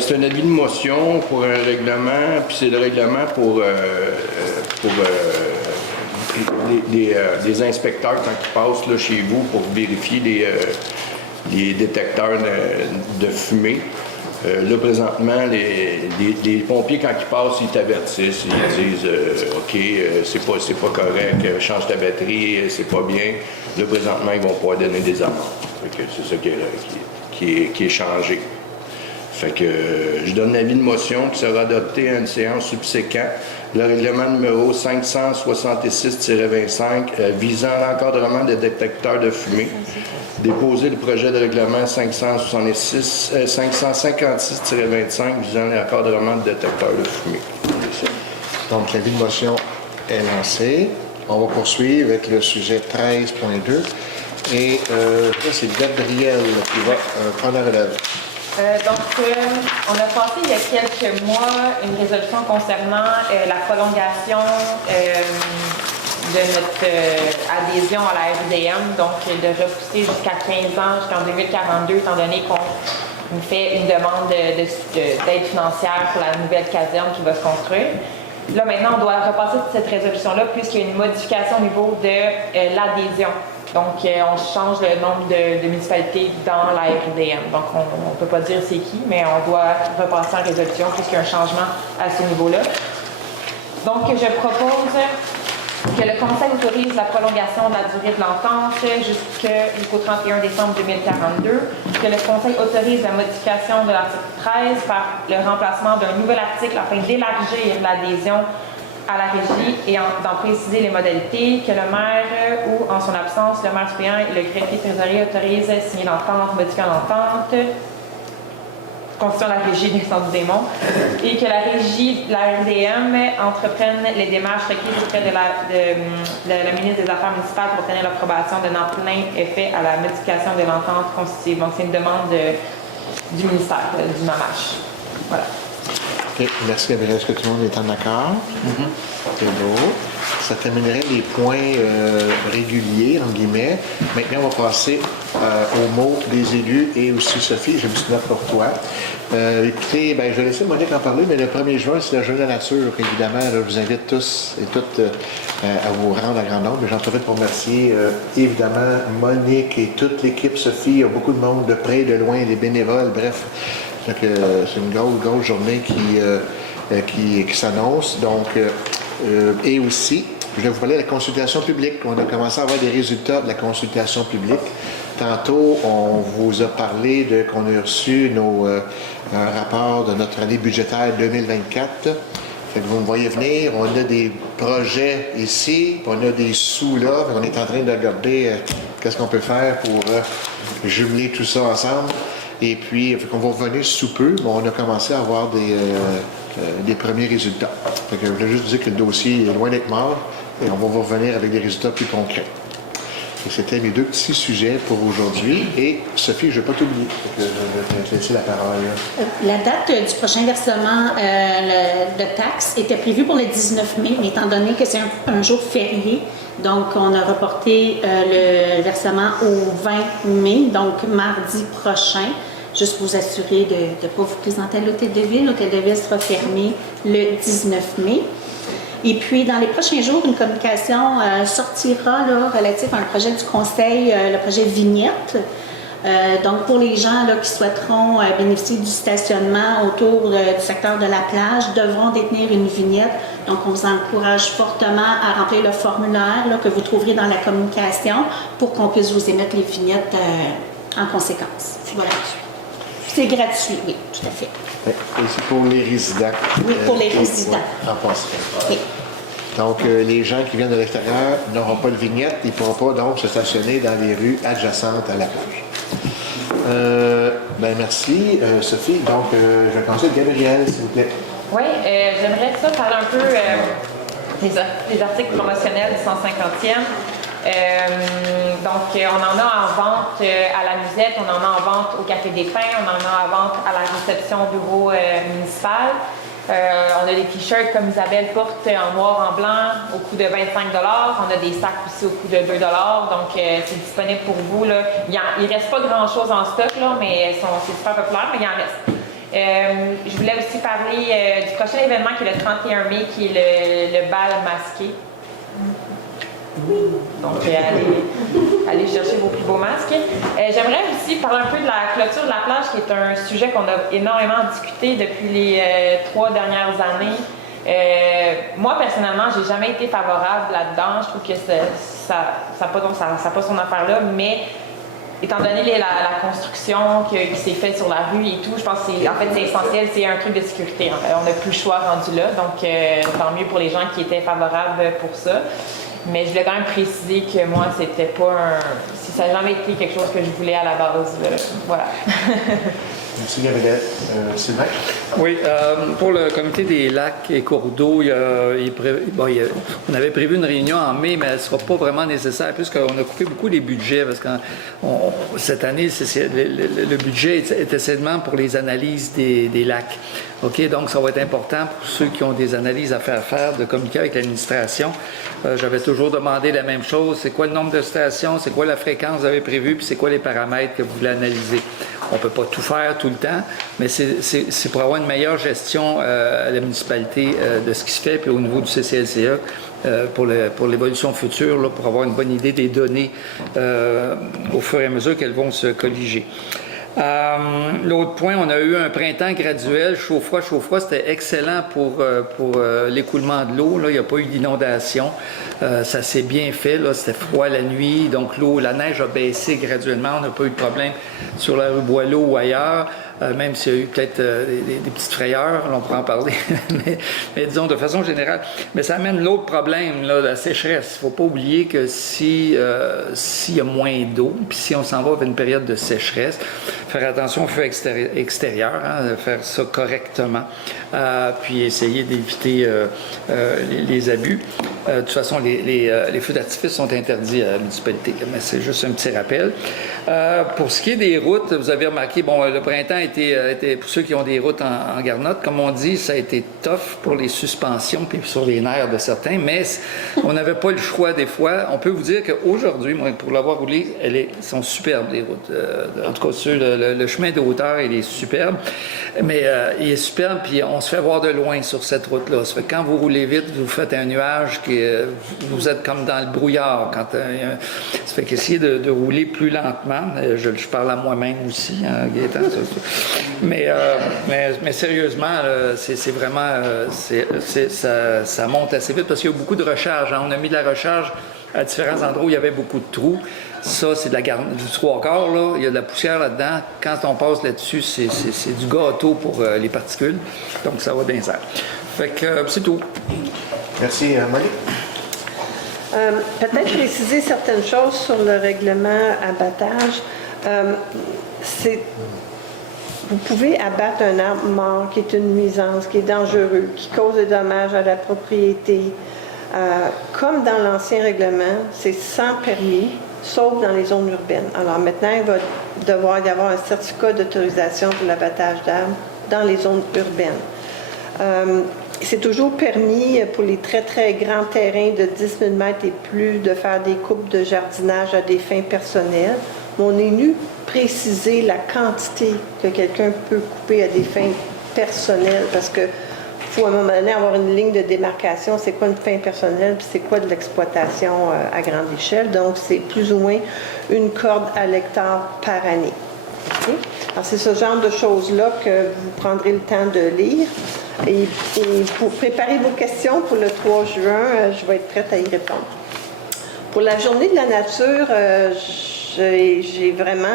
C'est un avis de motion pour un règlement, puis c'est le règlement pour des inspecteurs quand ils passent là, chez vous pour vérifier les détecteurs de fumée. Là, présentement, les pompiers, quand ils passent, ils t'avertissent. Ils disent OK, c'est pas correct, change ta batterie, c'est pas bien. Là, présentement, ils vont pouvoir donner des amendes. C'est ça qui est changé. Fait que je donne l'avis de motion qui sera adopté à une séance subséquente. Le règlement numéro 566-25 visant l'encadrement des détecteurs de fumée. Déposer le projet de règlement 556-25 visant l'encadrement des détecteurs de fumée. Donc, l'avis de motion est lancé. On va poursuivre avec le sujet 13.2. Et là, c'est Gabriel qui va prendre la relève. On a passé il y a quelques mois une résolution concernant la prolongation de notre adhésion à la RDM, donc de repousser jusqu'à 15 ans, jusqu'en 2042, étant donné qu'on nous fait une demande d'aide financière pour la nouvelle caserne qui va se construire. Là, maintenant, on doit repasser cette résolution-là puisqu'il y a une modification au niveau de l'adhésion. Donc, on change le nombre de municipalités dans la RDM. Donc, on ne peut pas dire c'est qui, mais on doit repasser en résolution puisqu'il y a un changement à ce niveau-là. Donc, je propose que le Conseil autorise la prolongation de la durée de l'entente jusqu'au 31 décembre 2042, que le Conseil autorise la modification de l'article 13 par le remplacement d'un nouvel article afin d'élargir l'adhésion à la régie et d'en préciser les modalités, que le maire ou, en son absence, le maire suppléant et le greffier trésorier autorisent à signer l'entente, modifiant l'entente, constituant la régie d'incendie des monts, et que la RDM entreprenne les démarches requises auprès de la ministre des Affaires municipales pour obtenir l'approbation d'un plein effet à la modification de l'entente constitutive. Donc, c'est une demande du ministère, du MAMACH. Voilà. OK. Merci, Gabriel. Est-ce que tout le monde est en accord? C'est beau. Ça terminerait les points réguliers, en guillemets. Maintenant, on va passer aux mots des élus et aussi, Sophie, j'ai une petite note pour toi. Écoutez, je vais laisser Monique en parler, mais le 1er juin, c'est la Journée de la nature, évidemment. Là, je vous invite tous et toutes à vous rendre à grand nombre. J'en profite pour remercier, évidemment, Monique et toute l'équipe Sophie. Il y a beaucoup de monde de près, de loin, des bénévoles, bref. Donc, c'est une grosse journée qui s'annonce. Donc, et aussi, je vais vous parler de la consultation publique. On a commencé à avoir des résultats de la consultation publique. Tantôt, on vous a parlé qu'on a reçu un rapport de notre année budgétaire 2024. Fait que vous me voyez venir, on a des projets ici, on a des sous là. On est en train de regarder qu'est-ce qu'on peut faire pour jumeler tout ça ensemble. Et puis, on va revenir sous peu, mais on a commencé à avoir des premiers résultats. Fait que je voulais juste dire que le dossier est loin d'être mort et on va revenir avec des résultats plus concrets. Et c'était mes deux petits sujets pour aujourd'hui. Et Sophie, je ne vais pas t'oublier. Je vais te laisser la parole. La date du prochain versement de taxes était prévue pour le 19 mai, mais étant donné que c'est un jour férié, donc on a reporté le versement au 20 mai, donc mardi prochain. juste vous assurer de ne pas vous présenter à l'hôtel de ville. L'hôtel de ville sera fermé le 19 mai. Et puis, dans les prochains jours, une communication sortira là, relative à un projet du conseil, le projet Vignette. Donc, pour les gens là, qui souhaiteront bénéficier du stationnement autour du secteur de la plage, devront détenir une vignette. Donc, on vous encourage fortement à remplir le formulaire là, que vous trouverez dans la communication pour qu'on puisse vous émettre les vignettes en conséquence. Voilà. C'est gratuit, oui, tout à fait. Et c'est pour les résidents. Oui, pour les résidents. En passant. Oui. Donc, les gens qui viennent de l'extérieur n'auront pas de vignette. Ils ne pourront pas donc se stationner dans les rues adjacentes à la plage. Merci, Sophie. Donc, je vais commencer avec Gabrielle, s'il vous plaît. Oui, j'aimerais ça parler un peu des articles promotionnels du 150e. Donc, on en a en vente à la musette, on en a en vente au Café des Pins, on en a en vente à la réception au bureau municipal. On a des t-shirts comme Isabelle porte en noir en blanc au coût de 25 $. On a des sacs aussi au coût de 2 $. Donc, c'est disponible pour vous. Là. Il ne reste pas grand-chose en stock, là, mais c'est super populaire, mais il en reste. Je voulais aussi parler du prochain événement qui est le 31 mai, qui est le bal masqué. Donc, allez chercher vos plus beaux masques. J'aimerais aussi parler un peu de la clôture de la plage, qui est un sujet qu'on a énormément discuté depuis les 3 dernières années. Moi, personnellement, j'ai jamais été favorable là-dedans. Je trouve que ça n'a pas son affaire là, mais étant donné la construction qui s'est faite sur la rue et tout, je pense que c'est essentiel, c'est un truc de sécurité. En fait. On n'a plus le choix rendu là, donc tant mieux pour les gens qui étaient favorables pour ça. Mais je voulais quand même préciser que moi, c'était pas si ça n'a jamais été quelque chose que je voulais à la base. Voilà. Merci, Gabrielle. Sylvain? Oui, pour le comité des lacs et cours d'eau, on avait prévu une réunion en mai, mais elle ne sera pas vraiment nécessaire puisqu'on a coupé beaucoup les budgets parce que cette année, le budget était seulement pour les analyses des lacs. OK, donc ça va être important pour ceux qui ont des analyses à faire de communiquer avec l'administration. J'avais toujours demandé la même chose. C'est quoi le nombre de stations? C'est quoi la fréquence que vous avez prévue? Puis c'est quoi les paramètres que vous voulez analyser? On ne peut pas tout faire tout le temps, mais c'est pour avoir une meilleure gestion à la municipalité de ce qui se fait, puis au niveau du CCLCA, pour l'évolution future, là, pour avoir une bonne idée des données au fur et à mesure qu'elles vont se colliger. L'autre point, on a eu un printemps graduel, chaud-froid, c'était excellent pour l'écoulement de l'eau. Là, il n'y a pas eu d'inondation. Ça s'est bien fait. Là, c'était froid la nuit, donc la neige a baissé graduellement. On n'a pas eu de problème sur la rue Boileau ou ailleurs. Même s'il y a eu peut-être des petites frayeurs, là, on pourra en parler, mais disons de façon générale. Mais ça amène l'autre problème, là, la sécheresse. Il ne faut pas oublier que s'il y a moins d'eau, puis si on s'en va vers une période de sécheresse, faire attention au feu extérieur, faire ça correctement, puis essayer d'éviter les abus. De toute façon, les feux d'artifice sont interdits à la municipalité, mais c'est juste un petit rappel. Pour ce qui est des routes, vous avez remarqué, le printemps était pour ceux qui ont des routes en garnotte, comme on dit, ça a été tough pour les suspensions puis sur les nerfs de certains, mais on n'avait pas le choix des fois. On peut vous dire qu'aujourd'hui, moi, pour l'avoir roulé, elles sont superbes, les routes. En tout cas, le chemin de hauteur, il est superbe, mais il est superbe, puis on se fait voir de loin sur cette route-là. Ça fait que quand vous roulez vite, vous faites un nuage, vous êtes comme dans le brouillard. Ça fait qu'essayer de rouler plus lentement, je parle à moi-même aussi, hein, Gaétan, mais sérieusement, c'est vraiment, ça monte assez vite parce qu'il y a beaucoup de recharge. Hein. On a mis de la recharge à différents endroits où il y avait beaucoup de trous. Ça, c'est du 3/4, là. Il y a de la poussière là-dedans. Quand on passe là-dessus, c'est du gâteau pour les particules. Donc, ça va dans les airs. Fait que c'est tout. Merci, Molly. Peut-être préciser certaines choses sur le règlement abattage. Vous pouvez abattre un arbre mort qui est une nuisance, qui est dangereux, qui cause des dommages à la propriété. Comme dans l'ancien règlement, c'est sans permis, sauf dans les zones urbaines. Alors maintenant, il va devoir y avoir un certificat d'autorisation pour l'abattage d'arbres dans les zones urbaines. C'est toujours permis pour les très, très grands terrains de 10 000 mètres et plus de faire des coupes de jardinage à des fins personnelles. mais on est venu préciser la quantité que quelqu'un peut couper à des fins personnelles, parce que faut à un moment donné avoir une ligne de démarcation, c'est quoi une fin personnelle, puis c'est quoi de l'exploitation à grande échelle. Donc, c'est plus ou moins une corde à l'hectare par année. Okay? Alors, c'est ce genre de choses-là que vous prendrez le temps de lire. Et pour préparer vos questions pour le 3 juin, je vais être prête à y répondre. Pour la journée de la nature, j'ai vraiment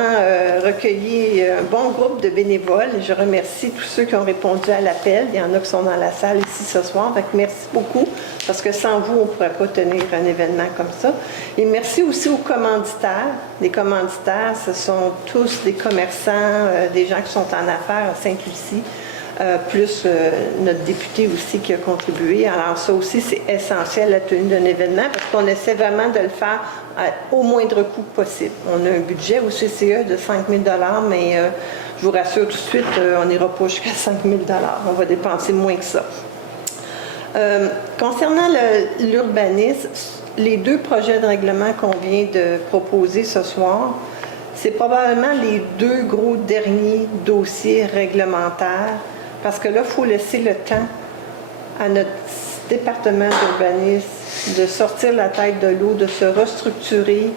recueilli un bon groupe de bénévoles. Je remercie tous ceux qui ont répondu à l'appel. Il y en a qui sont dans la salle ici ce soir. Donc, merci beaucoup, parce que sans vous, on ne pourrait pas tenir un événement comme ça. Et merci aussi aux commanditaires. Les commanditaires, ce sont tous des commerçants, des gens qui sont en affaires à Sainte-Lucie. Plus notre député aussi qui a contribué. Alors ça aussi, c'est essentiel, la tenue d'un événement, parce qu'on essaie vraiment de le faire au moindre coût possible. On a un budget au CCE de 5 000 $, mais je vous rassure tout de suite, on n'ira pas jusqu'à 5 000 $. On va dépenser moins que ça. Concernant l'urbanisme, les 2 projets de règlement qu'on vient de proposer ce soir, c'est probablement les 2 gros derniers dossiers réglementaires, parce que là, il faut laisser le temps à notre département d'urbanisme de sortir la tête de l'eau, de se restructurer.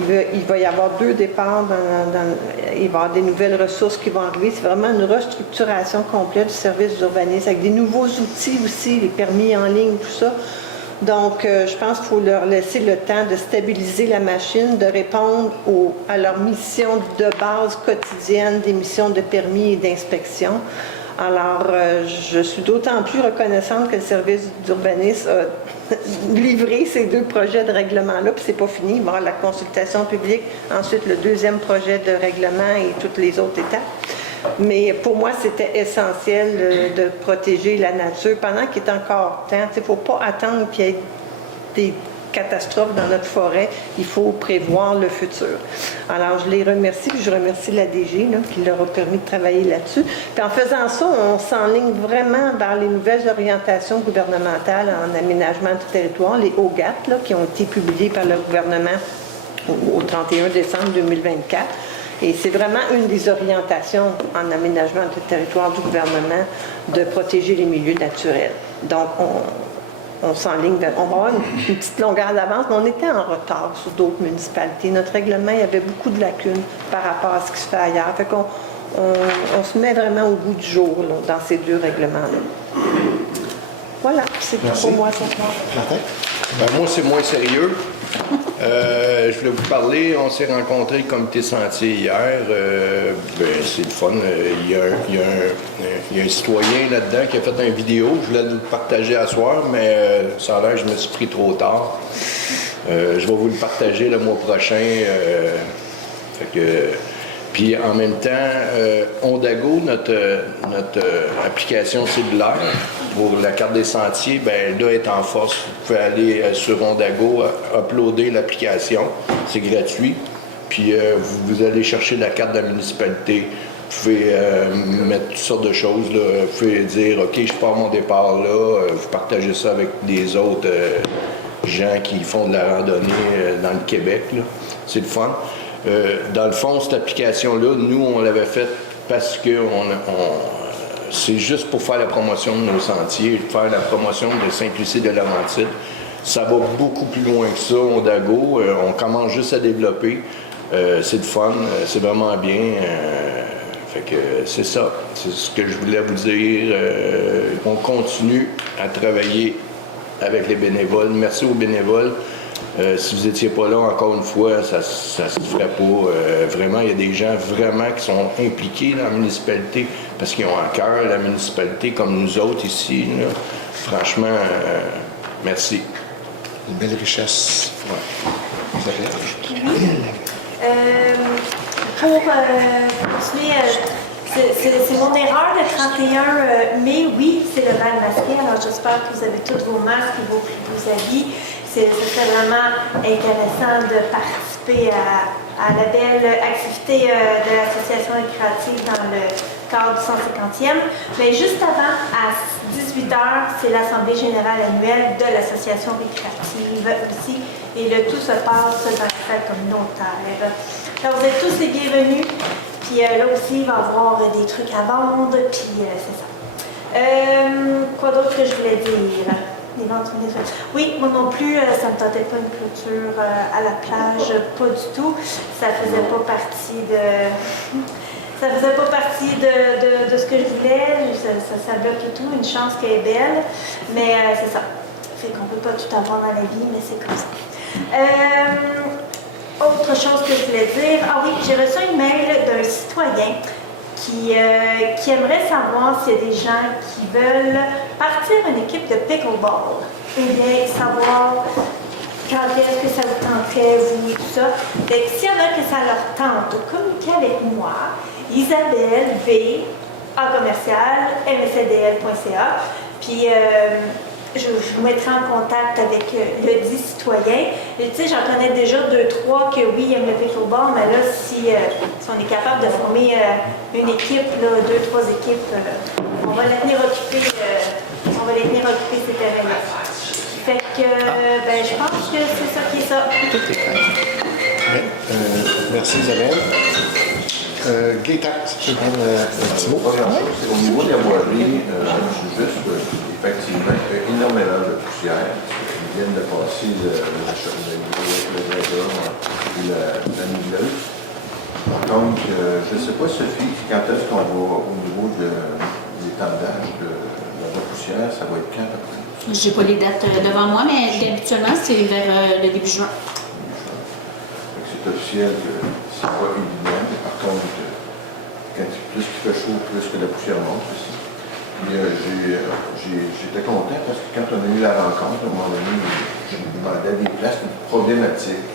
Il va y avoir 2 départs, il va y avoir des nouvelles ressources qui vont arriver. C'est vraiment une restructuration complète du service d'urbanisme, avec des nouveaux outils aussi, les permis en ligne, tout ça. Donc, je pense qu'il faut leur laisser le temps de stabiliser la machine, de répondre à leurs missions de base quotidienne, des missions de permis et d'inspection. Alors, je suis d'autant plus reconnaissante que le service d'urbanisme a livré ces 2 projets de règlement-là, puis c'est pas fini. Il va y avoir la consultation publique, ensuite le 2e projet de règlement et toutes les autres étapes. Mais pour moi, c'était essentiel de protéger la nature pendant qu'il est encore temps. Il ne faut pas attendre qu'il y ait des catastrophes dans notre forêt. Il faut prévoir le futur. Alors, je les remercie, puis je remercie la DG qui leur a permis de travailler là-dessus. Puis en faisant ça, on s'enligne vraiment vers les nouvelles orientations gouvernementales en aménagement du territoire, les OGAT, qui ont été publiées par le gouvernement au 31 décembre 2024. Et c'est vraiment une des orientations en aménagement du territoire du gouvernement de protéger les milieux naturels. Donc, on s'enligne vers... On va avoir une petite longueur d'avance, mais on était en retard sur d'autres municipalités. Notre règlement, il y avait beaucoup de lacunes par rapport à ce qui se fait ailleurs. Fait qu'on on se met vraiment au goût du jour là, dans ces 2 règlements-là. Voilà, c'est tout pour moi ce soir. Martin? Moi, c'est moins sérieux. Je voulais vous parler, on s'est rencontré le comité sentier hier. C'est le fun. Il y a un citoyen là-dedans qui a fait une vidéo. Je voulais le partager à soir, mais ça a l'air que je me suis pris trop tard. Je vais vous le partager le mois prochain. Puis en même temps, Ondago, notre application cellulaire pour la carte des sentiers, ben là, est en force. Vous pouvez aller sur Ondago, uploader l'application, c'est gratuit. Puis vous allez chercher la carte de la municipalité. Vous pouvez mettre toutes sortes de choses. Là. Vous pouvez dire, OK, je pars mon départ là. Vous partagez ça avec des autres gens qui font de la randonnée dans le Québec. Là. C'est le fun. Dans le fond, cette application-là, nous, on l'avait faite parce que c'est juste pour faire la promotion de nos sentiers, faire la promotion de Sainte-Lucie de Laurentides. Ça va beaucoup plus loin que ça, Ondago. On commence juste à développer. C'est le fun, c'est vraiment bien. Fait que c'est ça. C'est ce que je voulais vous dire. On continue à travailler avec les bénévoles. Merci aux bénévoles. Si vous n'étiez pas là, encore une fois, ça se ferait pas. Vraiment, il y a des gens vraiment qui sont impliqués dans la municipalité parce qu'ils ont à cœur la municipalité comme nous autres ici. Là. Franchement, merci. Une belle richesse. Oui. Pour continuer, c'est mon erreur le 31 mai, oui, c'est le bal masqué. Alors j'espère que vous avez tous vos masques et vos habits. Ce serait vraiment intéressant de participer à la belle activité de l'association récréative dans le cadre du 150e. Mais juste avant, à 18h, c'est l'Assemblée générale annuelle de l'association récréative aussi. Et le tout se passe dans la salle communautaire. Alors, vous êtes tous les bienvenus. Puis là aussi, il va y avoir des trucs à vendre, puis c'est ça. Quoi d'autre que je voulais dire? Oui, moi non plus, ça ne me tentait pas une clôture à la plage, pas du tout. Ça faisait pas partie de... Ça faisait pas partie de ce que je voulais. Ça bloquait tout. Une chance qu'elle est belle. Mais c'est ça. Fait qu'on peut pas tout avoir dans la vie, mais c'est comme ça. Autre chose que je voulais dire. Ah oui, j'ai reçu un mail d'un citoyen qui aimerait savoir s'il y a des gens qui veulent partir une équipe de pickleball. Ou bien savoir quand est-ce que ça vous tenterait, vous et tout ça. Fait que s'il y en a que ça leur tente, communiquez avec moi, Isabelle V, @mscdl.ca. Puis je vous mettrai en contact avec le dit citoyen. Et tu sais, j'en connais déjà 2-3 que oui, aiment le pickleball, mais là, si on est capable de former une équipe, 2-3 équipes, on va les tenir occupés, ces terrains-là. Fait que, je pense que c'est ça qui est ça. Tout est clair. Merci Isabelle. Gaëtan, si tu veux prendre un petit mot. Première chose, c'est au niveau des boiseries, je suis juste, effectivement, énormément de poussière. Ils viennent de passer le grédor et la niveleuse. Par contre, je ne sais pas, Sophie, quand est-ce qu'on va, au niveau de l'étendage de la poussière, ça va être quand à peu près? J'ai pas les dates devant moi, mais habituellement, c'est vers le début juin. C'est officiel que c'est pas évident, mais par contre, plus il fait chaud, plus que la poussière monte aussi. Puis j'étais content parce que quand on a eu la rencontre, à un moment donné, je me demandais des places problématiques.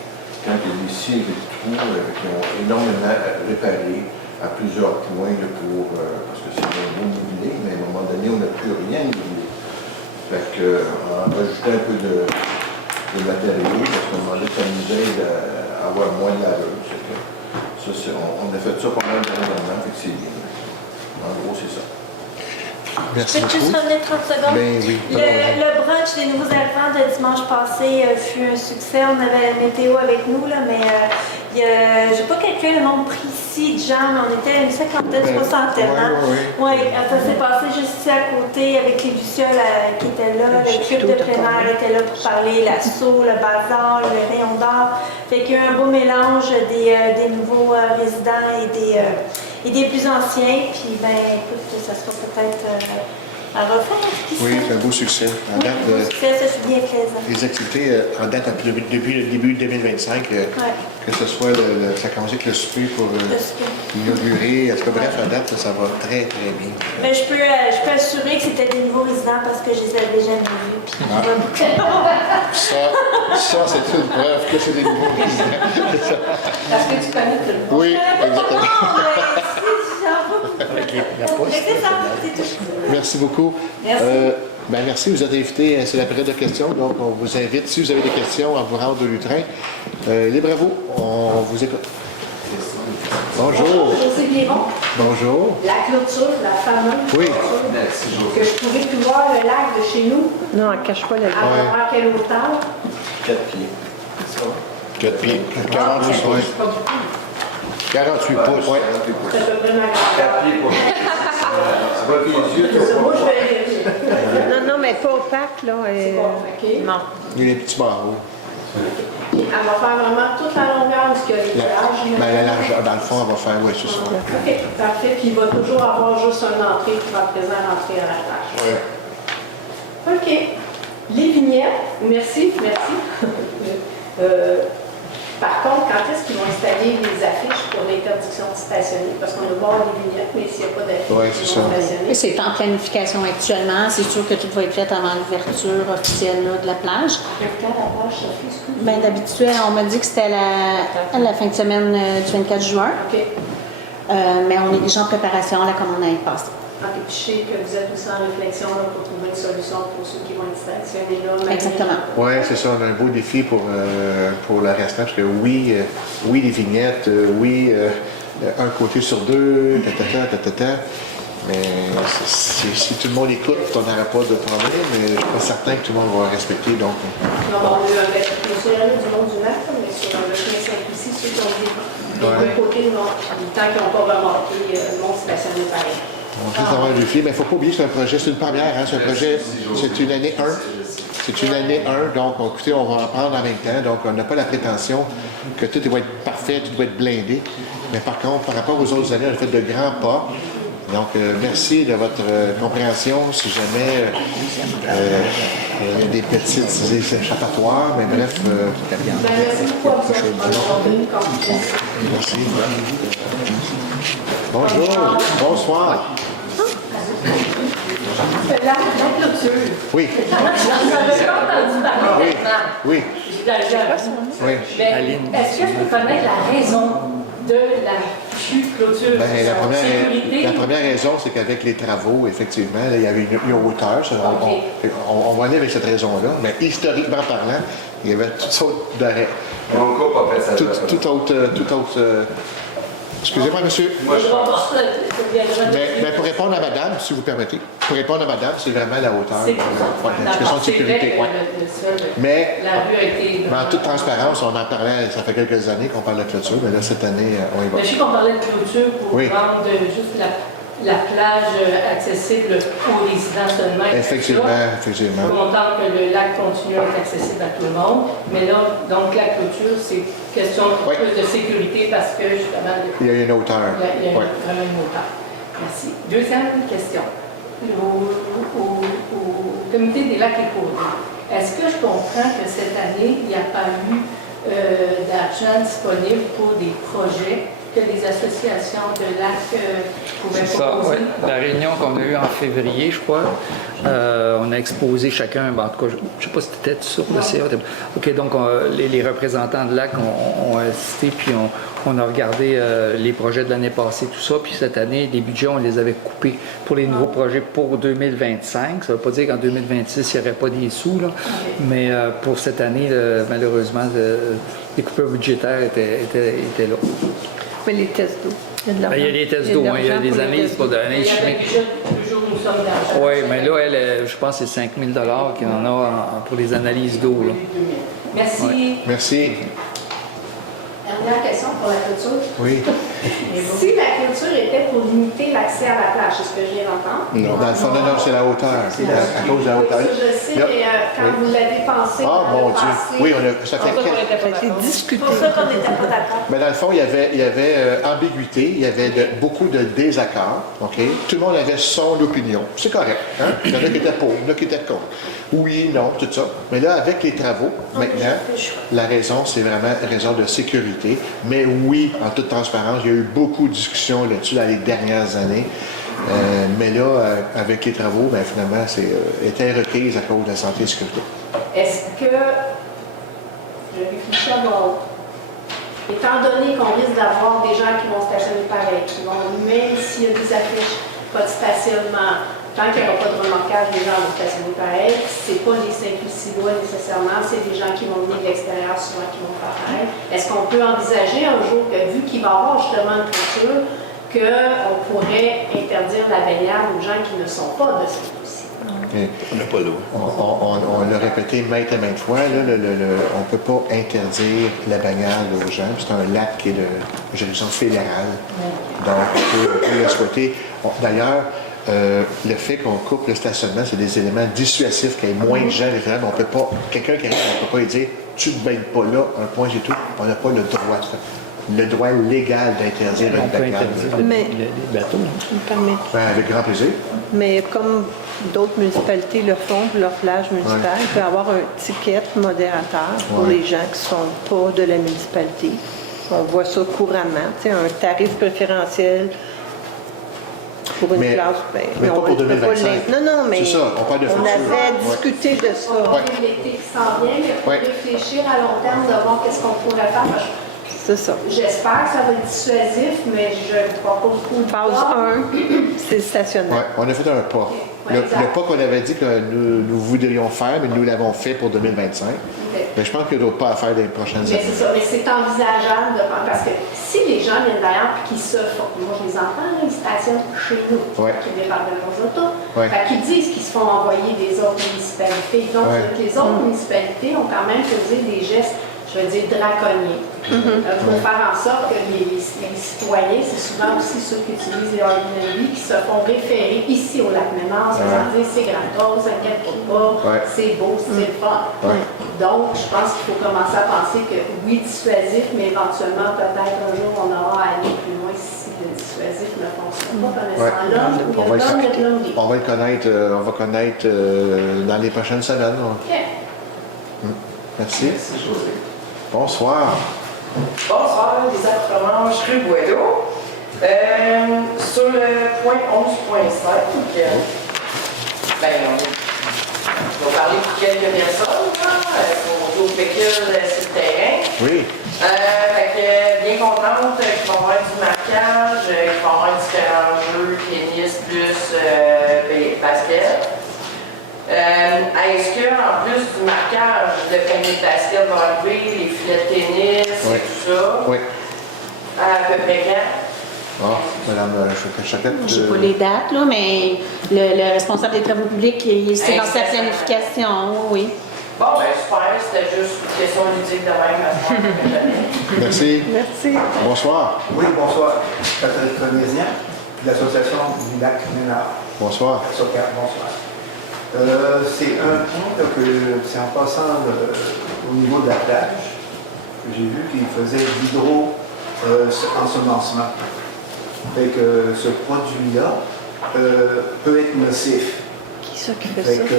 Quand il y a des scies et des trous qui ont énormément réparé à plusieurs points parce que c'est un beau nivelé, mais à un moment donné, on n'a plus rien nivelé. Fait qu'en rajoutant un peu de matériaux, parce qu'à un moment donné, ça nous aide à avoir moins de laveur. On a fait ça pendant le dernièrement, fait que c'est bien. En gros, c'est ça. Merci Je peux juste beaucoup. revenir 30 secondes? Ben oui. Le brunch des nouveaux arrivants de dimanche passé fut un succès. On avait la météo avec nous, là, mais je n'ai pas calculé le nombre précis de gens, mais on était une cinquantaine, soixantaine. Ouais, ça s'est passé juste ici à côté avec les Lucioles qui étaient là. Le club de plein air était là pour parler, l'assaut, le bazar, le rayon d'or. Fait qu'il y a eu un beau mélange des nouveaux résidents et des plus anciens. Puis, écoute, ça sera peut-être à refaire. Oui, c'est un beau succès. En date, Un beau succès, ça fait bien plaisant. les activités en date depuis le début 2025, que ce soit ça commence avec le souper pour inaugurer. En tout cas, bref, en date, ça va très, très bien. Mais je peux assurer que c'était des nouveaux résidents parce que je les avais jamais vus. Puis Ça, c'est une preuve que c'est des nouveaux résidents. Parce que tu connais tout le monde. Oui, exactement. La poste. C'est ça, c'est tout. Merci beaucoup. Merci. Merci, vous êtes invités. C'est la période de questions, donc on vous invite, si vous avez des questions, à vous rendre au Lutrin. Libre à vous, on vous écoute. Bonjour. José Biron. Bonjour. La clôture, la fameuse Oui. clôture, que je pouvais plus voir le lac de chez nous. Non, elle ne cache pas la vie. À quelle hauteur? 4 pieds. 4 pieds. 48, oui. 48 pouces. Oui. C'est à peu près ma grandeur. 4 pieds pour c'est pas les yeux, tu Moi, je vais... Non, mais pas opaque, là. C'est bon, OK. Non. Il y a des petits barreaux. Elle va faire vraiment toute la longueur où il y a les plages. La largeur, dans le fond, elle va faire, oui, c'est ça. OK, parfait. Puis il va toujours avoir juste une entrée qui va présent à l'entrée à la plage. Oui. OK. Les vignettes, merci. Par contre, quand est-ce qu'ils vont installer les affiches pour l'interdiction de stationner? Parce qu'on va voir les vignettes, mais s'il n'y a pas d'affiches, Oui, c'est ça. Et c'est en planification actuellement. C'est sûr que tout va être fait avant l'ouverture officielle là, de la plage. Quand la plage, Sophie, excuse? D'habitude, on m'a dit que c'était la fin de semaine du 24 juin. OK. Mais on est déjà en préparation, la commande a été passée. OK, puis je sais que vous êtes aussi en réflexion là, pour trouver une solution pour ceux qui vont être stationnés là. Exactement. Oui, c'est ça. On a un beau défi pour le restant, parce que oui, les vignettes, un côté sur deux, mais si tout le monde écoute, on n'aura pas de problème, mais je ne suis pas certain que tout le monde va respecter. Donc, Non, on a eu un monsieur du monde du Mac, mais sur le chemin Saint-Lucie, ceux qui ont des deux côtés, non. Puis tant qu'ils n'ont pas remarqué, non stationné pareil. On risque d'avoir un défi, mais il ne faut pas oublier que c'est un projet, c'est une première, hein, c'est un projet, c'est une année 1. C'est une année 1, donc écoutez, on va en prendre en même temps, donc on n'a pas la prétention que tout doit être parfait, tout doit être blindé. Mais par contre, par rapport aux autres années, on a fait de grands pas. Donc, merci de votre compréhension. Si jamais il y a des petites échappatoires, mais bref, Merci beaucoup à vous. merci. Bonjour, bonsoir. La clôture. Oui, J'en avais pas entendu parler oui, maintenant. oui, oui. Mais est-ce que je peux connaître la raison de la clôture? Ben, Sécurité? la première raison, c'est qu'avec les travaux, effectivement, là, il y avait une hauteur. Ça, on va aller avec cette raison-là, mais historiquement parlant, il y avait toutes sortes d'arrêts. Mon couple a fait ça. Tout autre. Excusez-moi, monsieur. Mais pour répondre à madame, si vous permettez, pour répondre à madame, c'est vraiment la hauteur. C'est pour ça. Ouais, la question de sécurité. Ouais. Mais la rue a été... en toute transparence, on en parlait, ça fait quelques années qu'on parle de clôture, mais là, cette année, on y va. Mais je sais qu'on parlait de clôture pour Oui. rendre juste la plage accessible aux résidents seulement. Effectivement. On tente que le lac continue à être accessible à tout le monde. Mais là, donc la clôture, c'est question Oui. plus de sécurité parce que justement, Il y a une hauteur. il y a Ouais. vraiment une hauteur. Merci. Deuxième question. Au comité des lacs et côtes, est-ce que je comprends que cette année, il n'y a pas eu d'argent disponible pour des projets que les associations de lacs pouvaient Ça, proposer? ouais. La réunion qu'on a eue en février, je crois, on a exposé chacun, en tout cas, je ne sais pas si tu étais sur le CA. OK, donc les représentants de LAC ont assisté, puis on a regardé les projets de l'année passée, tout ça, puis cette année, les budgets, on les avait coupés pour les nouveaux projets pour 2025. Ça ne veut pas dire qu'en 2026, il n'y aurait pas des sous, là, mais pour cette année, malheureusement, les coupures budgétaires étaient là. Mais les tests d'eau. Il y a les tests d'eau, il y a des analyses pour de Il l'analyse y avait chimique. déjà toujours une somme d'argent. Oui, mais là, je pense que c'est 5 000 qu'il y en a pour les analyses d'eau. là. Merci. Merci. Dernière question pour la clôture. Oui. Si la clôture était pour limiter l'accès à la plage, c'est ce que je viens d'entendre? Non, dans le fond, non, c'est la hauteur. C'est à cause de la hauteur. Ça, je sais, Là. mais quand Oui. vous l'avez pensé, Ah, dans mon le Dieu. passé, Oui, ça fait C'est pour ça qu'on quelques... était pas Ça a été d'accord. discuté. C'est pour ça qu'on n'était pas d'accord. Mais dans le fond, il y avait ambiguïté, il y avait beaucoup de désaccords. OK? Tout le monde avait son opinion. C'est correct. Hein? Il y en a qui étaient pour, il y en a qui étaient contre. Oui, non, tout ça. Mais là, avec les travaux, maintenant, la raison, c'est vraiment raison de sécurité. Mais oui, en toute transparence, il y a eu beaucoup de discussions là-dessus dans les dernières années. Mais là, avec les travaux, ben, finalement, c'est était requise à cause de la santé et sécurité. est-ce que, je réfléchis à voix haute, étant donné qu'on risque d'avoir des gens qui vont stationner pareil, qui vont, même s'il y a des affiches, pas de stationnement, tant qu'il n'y aura pas de remorquage, les gens vont stationner pareil, c'est pas les 5 ou 6 lois nécessairement, c'est des gens qui vont venir de l'extérieur souvent qui vont faire pareil. Est-ce qu'on peut envisager un jour que, vu qu'il va y avoir justement une clôture, qu'on pourrait interdire la baignade aux gens qui ne sont pas de ce dossier? On n'a pas l'eau. On l'a répété maintes et maintes fois, là, on ne peut pas interdire la baignade aux gens. C'est un lac qui est de juridiction fédérale. Donc, on peut le souhaiter. D'ailleurs, le fait qu'on coupe le stationnement, c'est des éléments dissuasifs, qu'il y ait moins de gens. On peut pas, quelqu'un qui arrive, on ne peut pas lui dire « tu ne te baignes pas là, un point, c'est tout ». On n'a pas le droit de faire. Le droit légal d'interdire On une peut baignade. interdire Mais- les bateaux. Je me permets. Ben, avec grand plaisir. Mais comme d'autres municipalités le font pour leur plage municipale, il peut y avoir un ticket modérateur pour Ouais. les gens qui ne sont pas de la municipalité. On voit ça couramment. Tu sais, un tarif préférentiel pour une Mais- classe. Ben, mais pas on pour peut 2025. Non, mais C'est ça, on parle de on futur. avait Ouais. discuté de ça. On a l'été qui s'en vient, mais pour Ouais. réfléchir à long terme, de voir qu'est-ce qu'on pourrait faire. Parce que C'est ça. j'espère que ça va être dissuasif, mais je ne crois pas beaucoup. Phase 1, c'est le stationnement. Ouais, on a fait un pas. Le pas qu'on avait dit que nous voudrions faire, mais nous l'avons fait pour 2025. Mais je pense qu'il y a d'autres pas à faire dans les prochaines Mais années. c'est ça, mais c'est envisageable de faire, parce que si les gens viennent d'ailleurs et qu'ils se font, moi je les entends, là, ils stationnent chez nous, Ouais. qui débarquent de leurs autos, Ouais. fait qu'ils disent qu'ils se font envoyer des autres municipalités. Donc Ouais. les autres municipalités ont quand même posé des gestes. Je je veux dire, draconiens. Pour faire en sorte que les citoyens, c'est souvent aussi ceux qui utilisent les Airbnb, qui se font référer ici au Lac-Ménard, se dire c'est gratos, inquiète-toi pas, c'est beau, c'est le fun. Donc, je pense qu'il faut commencer à penser que oui, dissuasif, mais éventuellement, peut-être un jour, on aura à aller plus loin si le dissuasif ne fonctionne pas. Connaissant l'homme, il y a l'homme, il y a l'homme. On va le connaître dans les prochaines semaines. OK. Merci. Merci, José. Bonsoir. Bonsoir, Lisa Fromange, rue Boileau. Sur le point 11.5, on va parler pour quelques personnes, pour au pécule sur le terrain. Oui. Bien contente qu'il va y avoir du marquage, qu'il va y avoir différents jeux, tennis plus basket. Est-ce qu'en plus du marquage, le panier de basket va arriver, les filets de tennis et tout ça? Oui. À peu près quand? Madame Chaquette. Je n'ai pas les dates, là, mais le responsable des travaux publics, c'est dans sa planification, oui. Bon, ben super, c'était juste une question ludique de même à ce moment. Merci. Merci. Bonsoir. Oui, bonsoir. Patrick Cornésien, de l'Association du Lac Ménard. Bonsoir. Bonsoir. C'est un point là, que c'est en passant au niveau de la plage que j'ai vu qu'il faisait de l'hydro-ensemencement. Fait que ce produit-là peut être nocif. Qui ça qui fait Fait ça? que,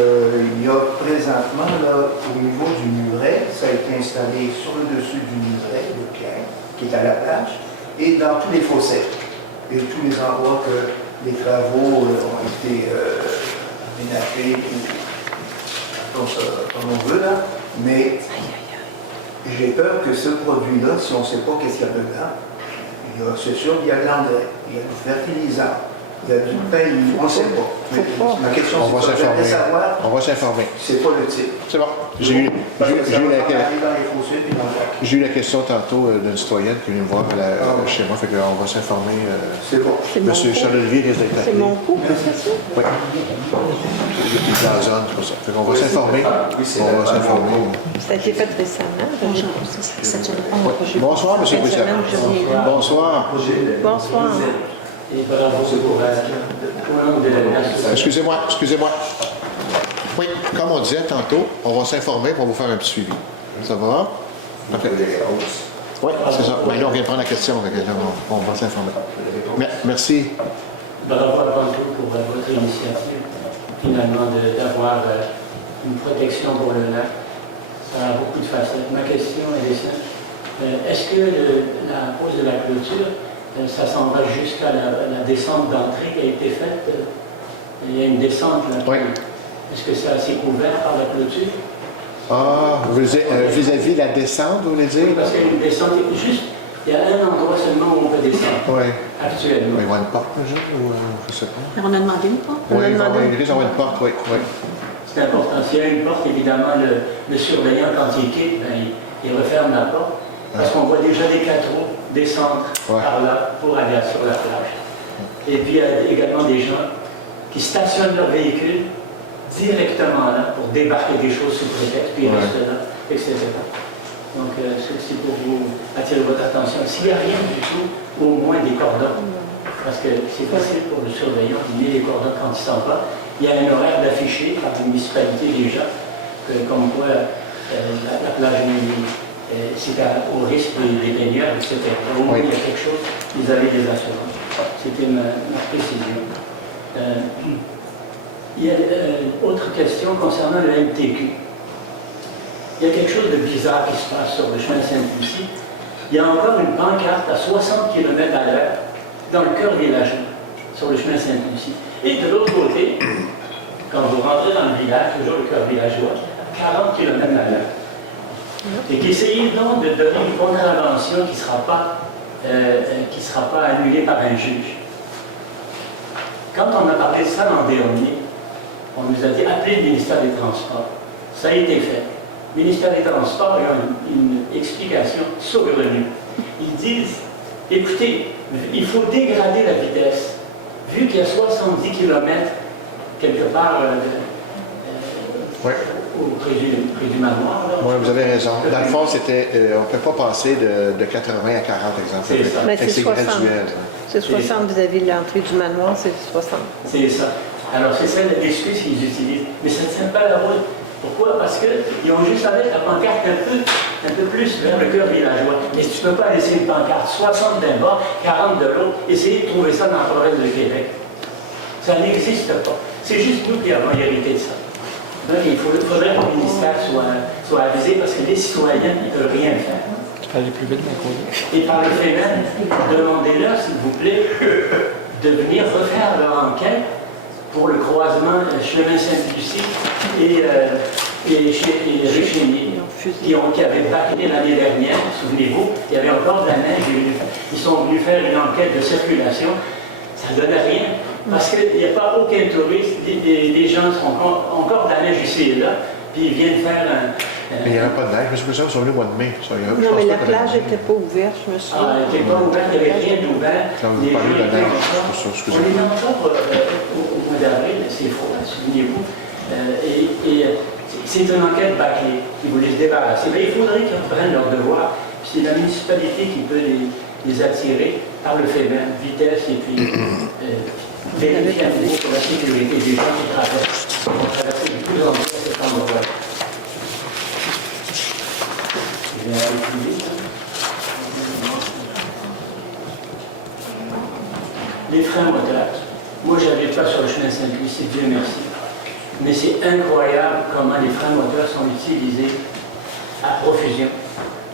il y a présentement, là, au niveau du muret, ça a été installé sur le dessus du muret de Pierre, qui est à la plage, et dans tous les fossés, et tous les endroits que les travaux ont été aménagés, comme on veut, là. Mais j'ai peur que ce produit-là, si on ne sait pas qu'est-ce qu'il y a dedans, c'est sûr qu'il y a de l'engrais, il y a du fertilisant, il y a du pain, on ne sait pas. Mais ma question, On va c'est s'informer. de savoir, On va s'informer. c'est pas le type. C'est bon. J'ai eu la question tantôt d'une citoyenne qui vient me voir chez moi, fait qu'on va s'informer. C'est bon. Monsieur Charles-Olivier risque d'être C'est appelé. mon coup qui fait ça? Oui. Il est dans la zone, tout ça. Fait qu'on va s'informer. On va s'informer. Ça a été fait récemment. Bonjour, c'est cette semaine. Bonsoir, monsieur le président. Bonsoir. Bonsoir. Et bravo pour au nom de la Excusez-moi. Oui, comme on disait tantôt, on va s'informer pour vous faire un petit suivi. Ça va? Parfait. Oui, c'est ça. Ben là, on vient prendre la question, donc là, on va s'informer. Merci. Bravo avant tout pour votre initiative, finalement, d'avoir une protection pour le lac. Ça a beaucoup de facettes. Ma question est simple. Est-ce que la pose de la clôture, ça s'en va jusqu'à la descente d'entrée qui a été faite? Il y a une descente là. Oui. Est-ce que c'est assez couvert par la clôture? Vis-à-vis la descente, vous voulez dire? Parce qu'il y a une descente, juste, il y a un endroit seulement où on peut descendre. Oui. Actuellement. Il va y avoir une porte, déjà, ou je ne sais pas. On a demandé une porte. Oui, il risque d'avoir une porte, oui. C'est important. S'il y a une porte, évidemment, le surveillant, quand il quitte, il referme la porte. Parce qu'on voit déjà des 4 roues descendre par là pour aller sur la plage. Et puis, il y a également des gens qui stationnent leur véhicule directement là pour débarquer des choses sous prétexte, puis ils restent là, etc. Donc, c'est pour vous attirer votre attention. S'il n'y a rien du tout, au moins des cordons. Parce que c'est facile pour le surveillant de lier les cordons quand il s'en va. Il y a un horaire d'affiché par la municipalité déjà, comme quoi la plage c'est au risque des baigneurs, etc. Au moins, il y a quelque chose, vous avez des assurances. C'était ma précision. Il y a autre question concernant le MTQ. Il y a quelque chose de bizarre qui se passe sur le chemin Sainte-Lucie. Il y a encore une pancarte à 60 km à l'heure dans le cœur villageois, sur le chemin Sainte-Lucie. Et de l'autre côté, quand vous rentrez dans le village, toujours le cœur villageois, 40 km à l'heure. Et qu'essayez donc de donner une contravention qui ne sera pas annulée par un juge. Quand on a parlé de ça l'an dernier, on nous a dit appelez le ministère des Transports. Ça a été fait. Le ministère des Transports a une explication saugrenue. Ils disent écoutez, il faut dégrader la vitesse. Vu qu'il y a 70 km quelque part près du manoir. Oui, vous avez raison. Dans le fond, c'était, on ne peut pas passer de 80 à 40, exemple. C'est ça. Mais c'est 60. graduel. C'est 60 vis-à-vis de l'entrée du manoir, c'est 60. C'est ça. Alors, c'est ça l'excuse qu'ils utilisent. Mais ça ne tient pas la route. Pourquoi? Parce qu'ils ont juste à mettre la pancarte un peu plus vers le cœur villageois. Et tu ne peux pas laisser une pancarte 60 d'un bas, 40 de l'autre, essayer de trouver ça dans la province de Québec. Ça n'existe pas. C'est juste nous qui avons hérité de ça. Donc, il faudrait que le ministère soit avisé parce que les citoyens ne peuvent rien faire. Tu peux aller plus vite, mon collègue. Et par le fait même, demandez-leur, s'il vous plaît, de venir refaire leur enquête pour le croisement chemin Sainte-Lucie et rue Chénier, qui avaient bâclé l'année dernière, souvenez-vous, il y avait encore de la neige. Ils sont venus faire une enquête de circulation. Ça ne donnait rien, parce qu'il n'y a pas aucun touriste. Les gens sont encore de la neige ici et là, puis ils viennent faire un... Mais il n'y avait pas de neige. Je me souviens, ils sont venus au mois de mai. Non, mais la plage n'était pas ouverte, je me souviens. Ah, elle n'était pas ouverte, il n'y avait rien d'ouvert. Quand vous parlez de la neige, c'est pour ça, On est encore au mois d'avril, c'est froid, souvenez-vous. C'est une enquête bâclée qui voulait se débarrasser. Mais il faudrait qu'ils reprennent leur devoir. C'est la municipalité qui peut les attirer par le fait même, vitesse et puis vérifier à nouveau pour la sécurité des gens qui traversent. On va traverser de plus en plus cet endroit. Je vais aller plus vite. Les freins moteurs. Moi, je n'avais pas sur le chemin Sainte-Lucie, Dieu merci. Mais c'est incroyable comment les freins moteurs sont utilisés à profusion.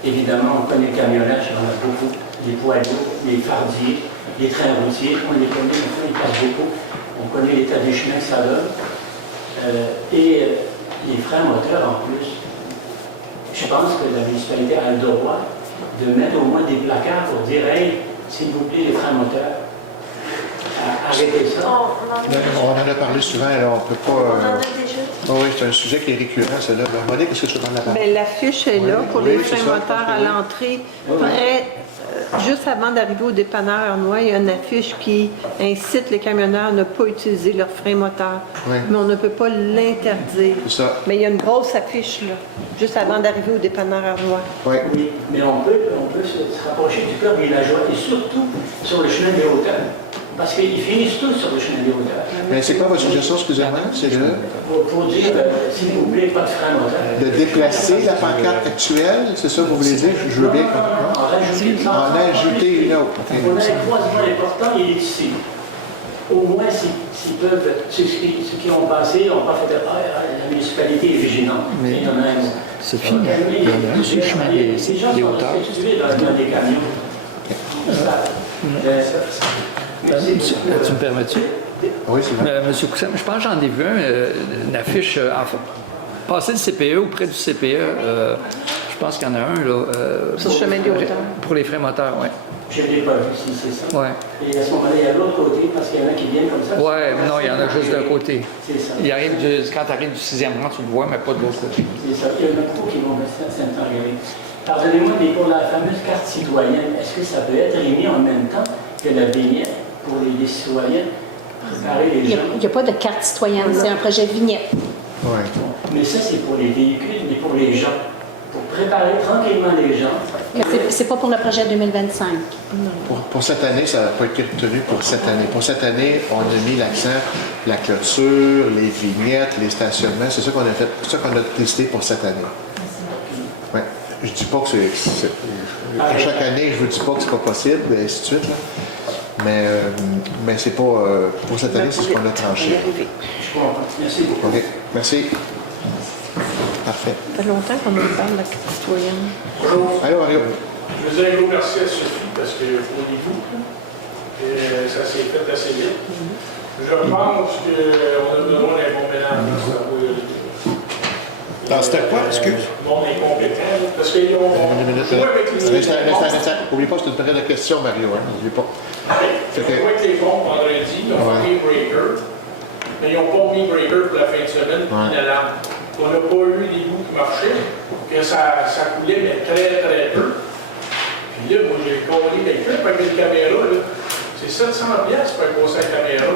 Évidemment, on connaît le camionnage, on a beaucoup, les poids lourds, les fardiers, les trains routiers, on les connaît, enfin, ils passent beaucoup. On connaît l'état du chemin que ça donne. Les freins moteurs en plus. Je pense que la municipalité a le droit de mettre au moins des placards pour dire hey, s'il vous plaît, les freins moteurs, arrêtez ça. On en a parlé souvent, alors on ne peut pas... On en a déjà. Oh oui, c'est un sujet qui est récurrent, celle-là. Monique, est-ce que tu veux prendre la parole? Bien, l'affiche est là pour Oui, les c'est freins ça, moteurs à oui. l'entrée. Juste avant d'arriver au dépanneur Arnois, il y a une affiche qui incite les camionneurs à ne pas utiliser leurs freins moteurs. Oui. Mais on ne peut pas l'interdire. C'est ça. Mais il y a une grosse affiche là, juste avant d'arriver au dépanneur Arnois. Oui. Oui, mais on peut se rapprocher du cœur villageois et surtout sur le chemin des hauteurs. Parce qu'ils finissent tous sur le chemin des hauteurs. Mais c'est quoi votre suggestion, excusez-moi? C'est Pour dire, s'il vous plaît, pas de frein moteur. de déplacer la pancarte actuelle, c'est ça que vous voulez dire? Je veux bien. En ajouter une autre. On a un croisement important, il est ici. Au moins, s'ils peuvent, ceux qui ont passé n'ont pas fait de la municipalité est vigilante. Mais il y en a un. c'est fini. Il y en a un sur le chemin des hauteurs. Situés dans des camions. Tu me permets-tu? Oui, c'est vrai. Monsieur Cousin, je pense que j'en ai vu une affiche, passer le CPE ou près du CPE. Je pense qu'il y en a un, là. Sur le chemin des hauteurs. Pour les freins moteurs, oui. Je ne l'ai pas vu, si c'est ça. Ouais. Et à ce moment-là, il y a l'autre côté, parce qu'il y en a qui viennent comme ça. Oui, non, il y en a juste d'un côté. C'est ça. Quand tu arrives du 6e rang, tu le vois, mais pas de l'autre côté. C'est ça. Il y en a beaucoup qui vont rester à Saint-Henri. Pardonnez-moi, mais pour la fameuse carte citoyenne, est-ce que ça peut être émis en même temps que la vignette pour les citoyens? Préparer les gens. Il n'y a pas de carte citoyenne, c'est un projet vignette. Oui. Mais ça, c'est pour les véhicules, mais pour les gens. Pour préparer tranquillement les gens. C'est pas pour le projet 2025. Pour cette année, ça n'a pas été retenu pour cette année. Pour cette année, on a mis l'accent, la clôture, les vignettes, les stationnements. C'est ça qu'on a fait, c'est ça qu'on a décidé pour cette année. Ouais. Je dis pas que c'est à chaque année, je vous dis pas que c'est pas possible, et ainsi de suite. Là. Mais c'est pas pour cette année, c'est ce qu'on a tranché. Je comprends. Merci beaucoup. OK. Merci. Parfait. Ça fait longtemps qu'on nous parle de la carte citoyenne. Allô, Mario. Je veux dire un gros merci à Sophie parce que pour les vous, ça s'est fait assez vite. Je pense qu'on a besoin d'un bon mélange. Dans c'était quoi, excuse? Bon, incompétent. Parce qu'ils ont joué avec les... N'oublie pas que c'est une période de questions, Mario. N'oublie pas. Ils ont joué avec les pompes vendredi, ils ont fait un breaker, mais ils n'ont pas mis breaker pour la fin de semaine, puis une alarme. On n'a pas eu des bouts qui marchaient, que ça coulait, mais très, très peu. Puis là, moi, j'ai collé quelqu'un avec une caméra, là. C'est 700$ pour un conseil caméra.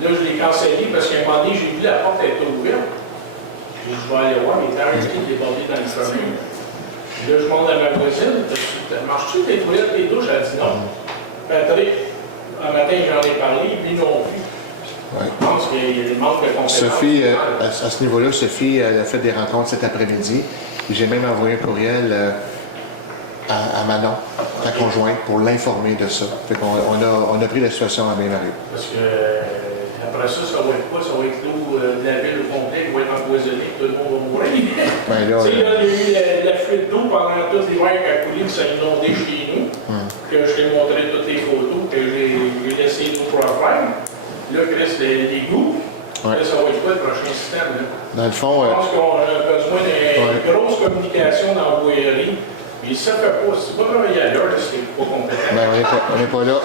Là, je l'ai cancellé parce qu'à un moment donné, j'ai vu la porte être ouverte. Puis je vais aller voir, il était arrêté de déborder dans le chemin. Puis là, je demande à ma voisine, marches-tu tes toilettes, tes douches? Elle dit non. Patrick, un matin, j'en ai parlé, lui non plus. Ouais. Je pense qu'il y a des manques de compétences. Sophie, à ce niveau-là, Sophie, elle a fait des rencontres cet après-midi. J'ai même envoyé un courriel à Manon, ta conjointe, pour l'informer de ça. Fait qu'on on a pris la situation à main-marie. Parce que après ça, ça va être quoi? Ça va être l'eau de la ville au complet qui va être empoisonnée, tout le monde va mourir. Ben là, tu sais, là, il y a eu la fuite d'eau pendant tout l'hiver qui a coulé, qui s'est inondé chez nous, que je t'ai montré toutes les photos, que j'ai laissé l'eau pour faire. Là, Chris, les goûts, là, ça va être quoi le prochain système? Là? Dans le fond, je pense qu'on a besoin d'une grosse communication dans la voirie. Puis ça fait pas, c'est pas travailler ailleurs, c'est pas compétent. Ben, on n'est pas là.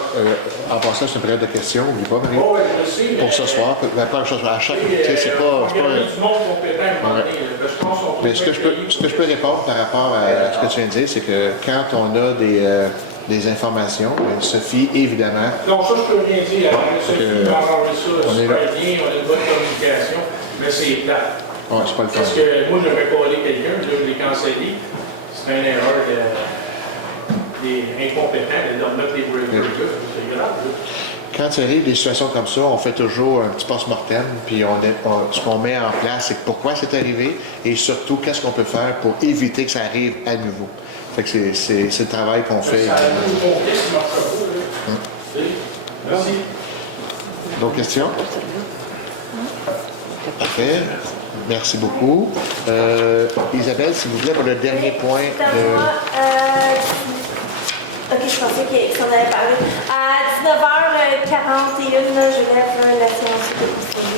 En passant, c'est une période de questions, n'oublie pas, Marie. Oh, ouais, je sais, pour ce soir, pas à chaque. Tu sais, c'est pas. Il y a du monde compétent à un moment donné, je pense qu'on mais ce que je peux répondre par rapport à ce que tu viens de dire, c'est que quand on a des informations, Sophie, évidemment. Non, ça, je peux rien dire. Sophie m'a arrangé ça super bien, on a une bonne communication, mais c'est plat. Ouais, c'est pas le cas. Parce que moi, j'aurais collé quelqu'un, là, je l'ai cancellé. C'est une erreur des incompétents de leur mettre les breakers, c'est grave. Là. Quand il arrive des situations comme ça, on fait toujours un petit post-mortem, puis ce qu'on met en place, c'est pourquoi c'est arrivé, et surtout, qu'est-ce qu'on peut faire pour éviter que ça arrive à nouveau. Fait que c'est le travail qu'on fait. Ça arrive au complet, ça marche pas, là. Merci. D'autres questions? Parfait. Merci beaucoup. Isabelle, s'il vous plaît, pour le dernier point OK, je pensais qu'on avait parlé. À 19h41, je lève la séance de conseil.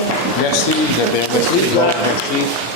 Merci, Isabelle. Merci.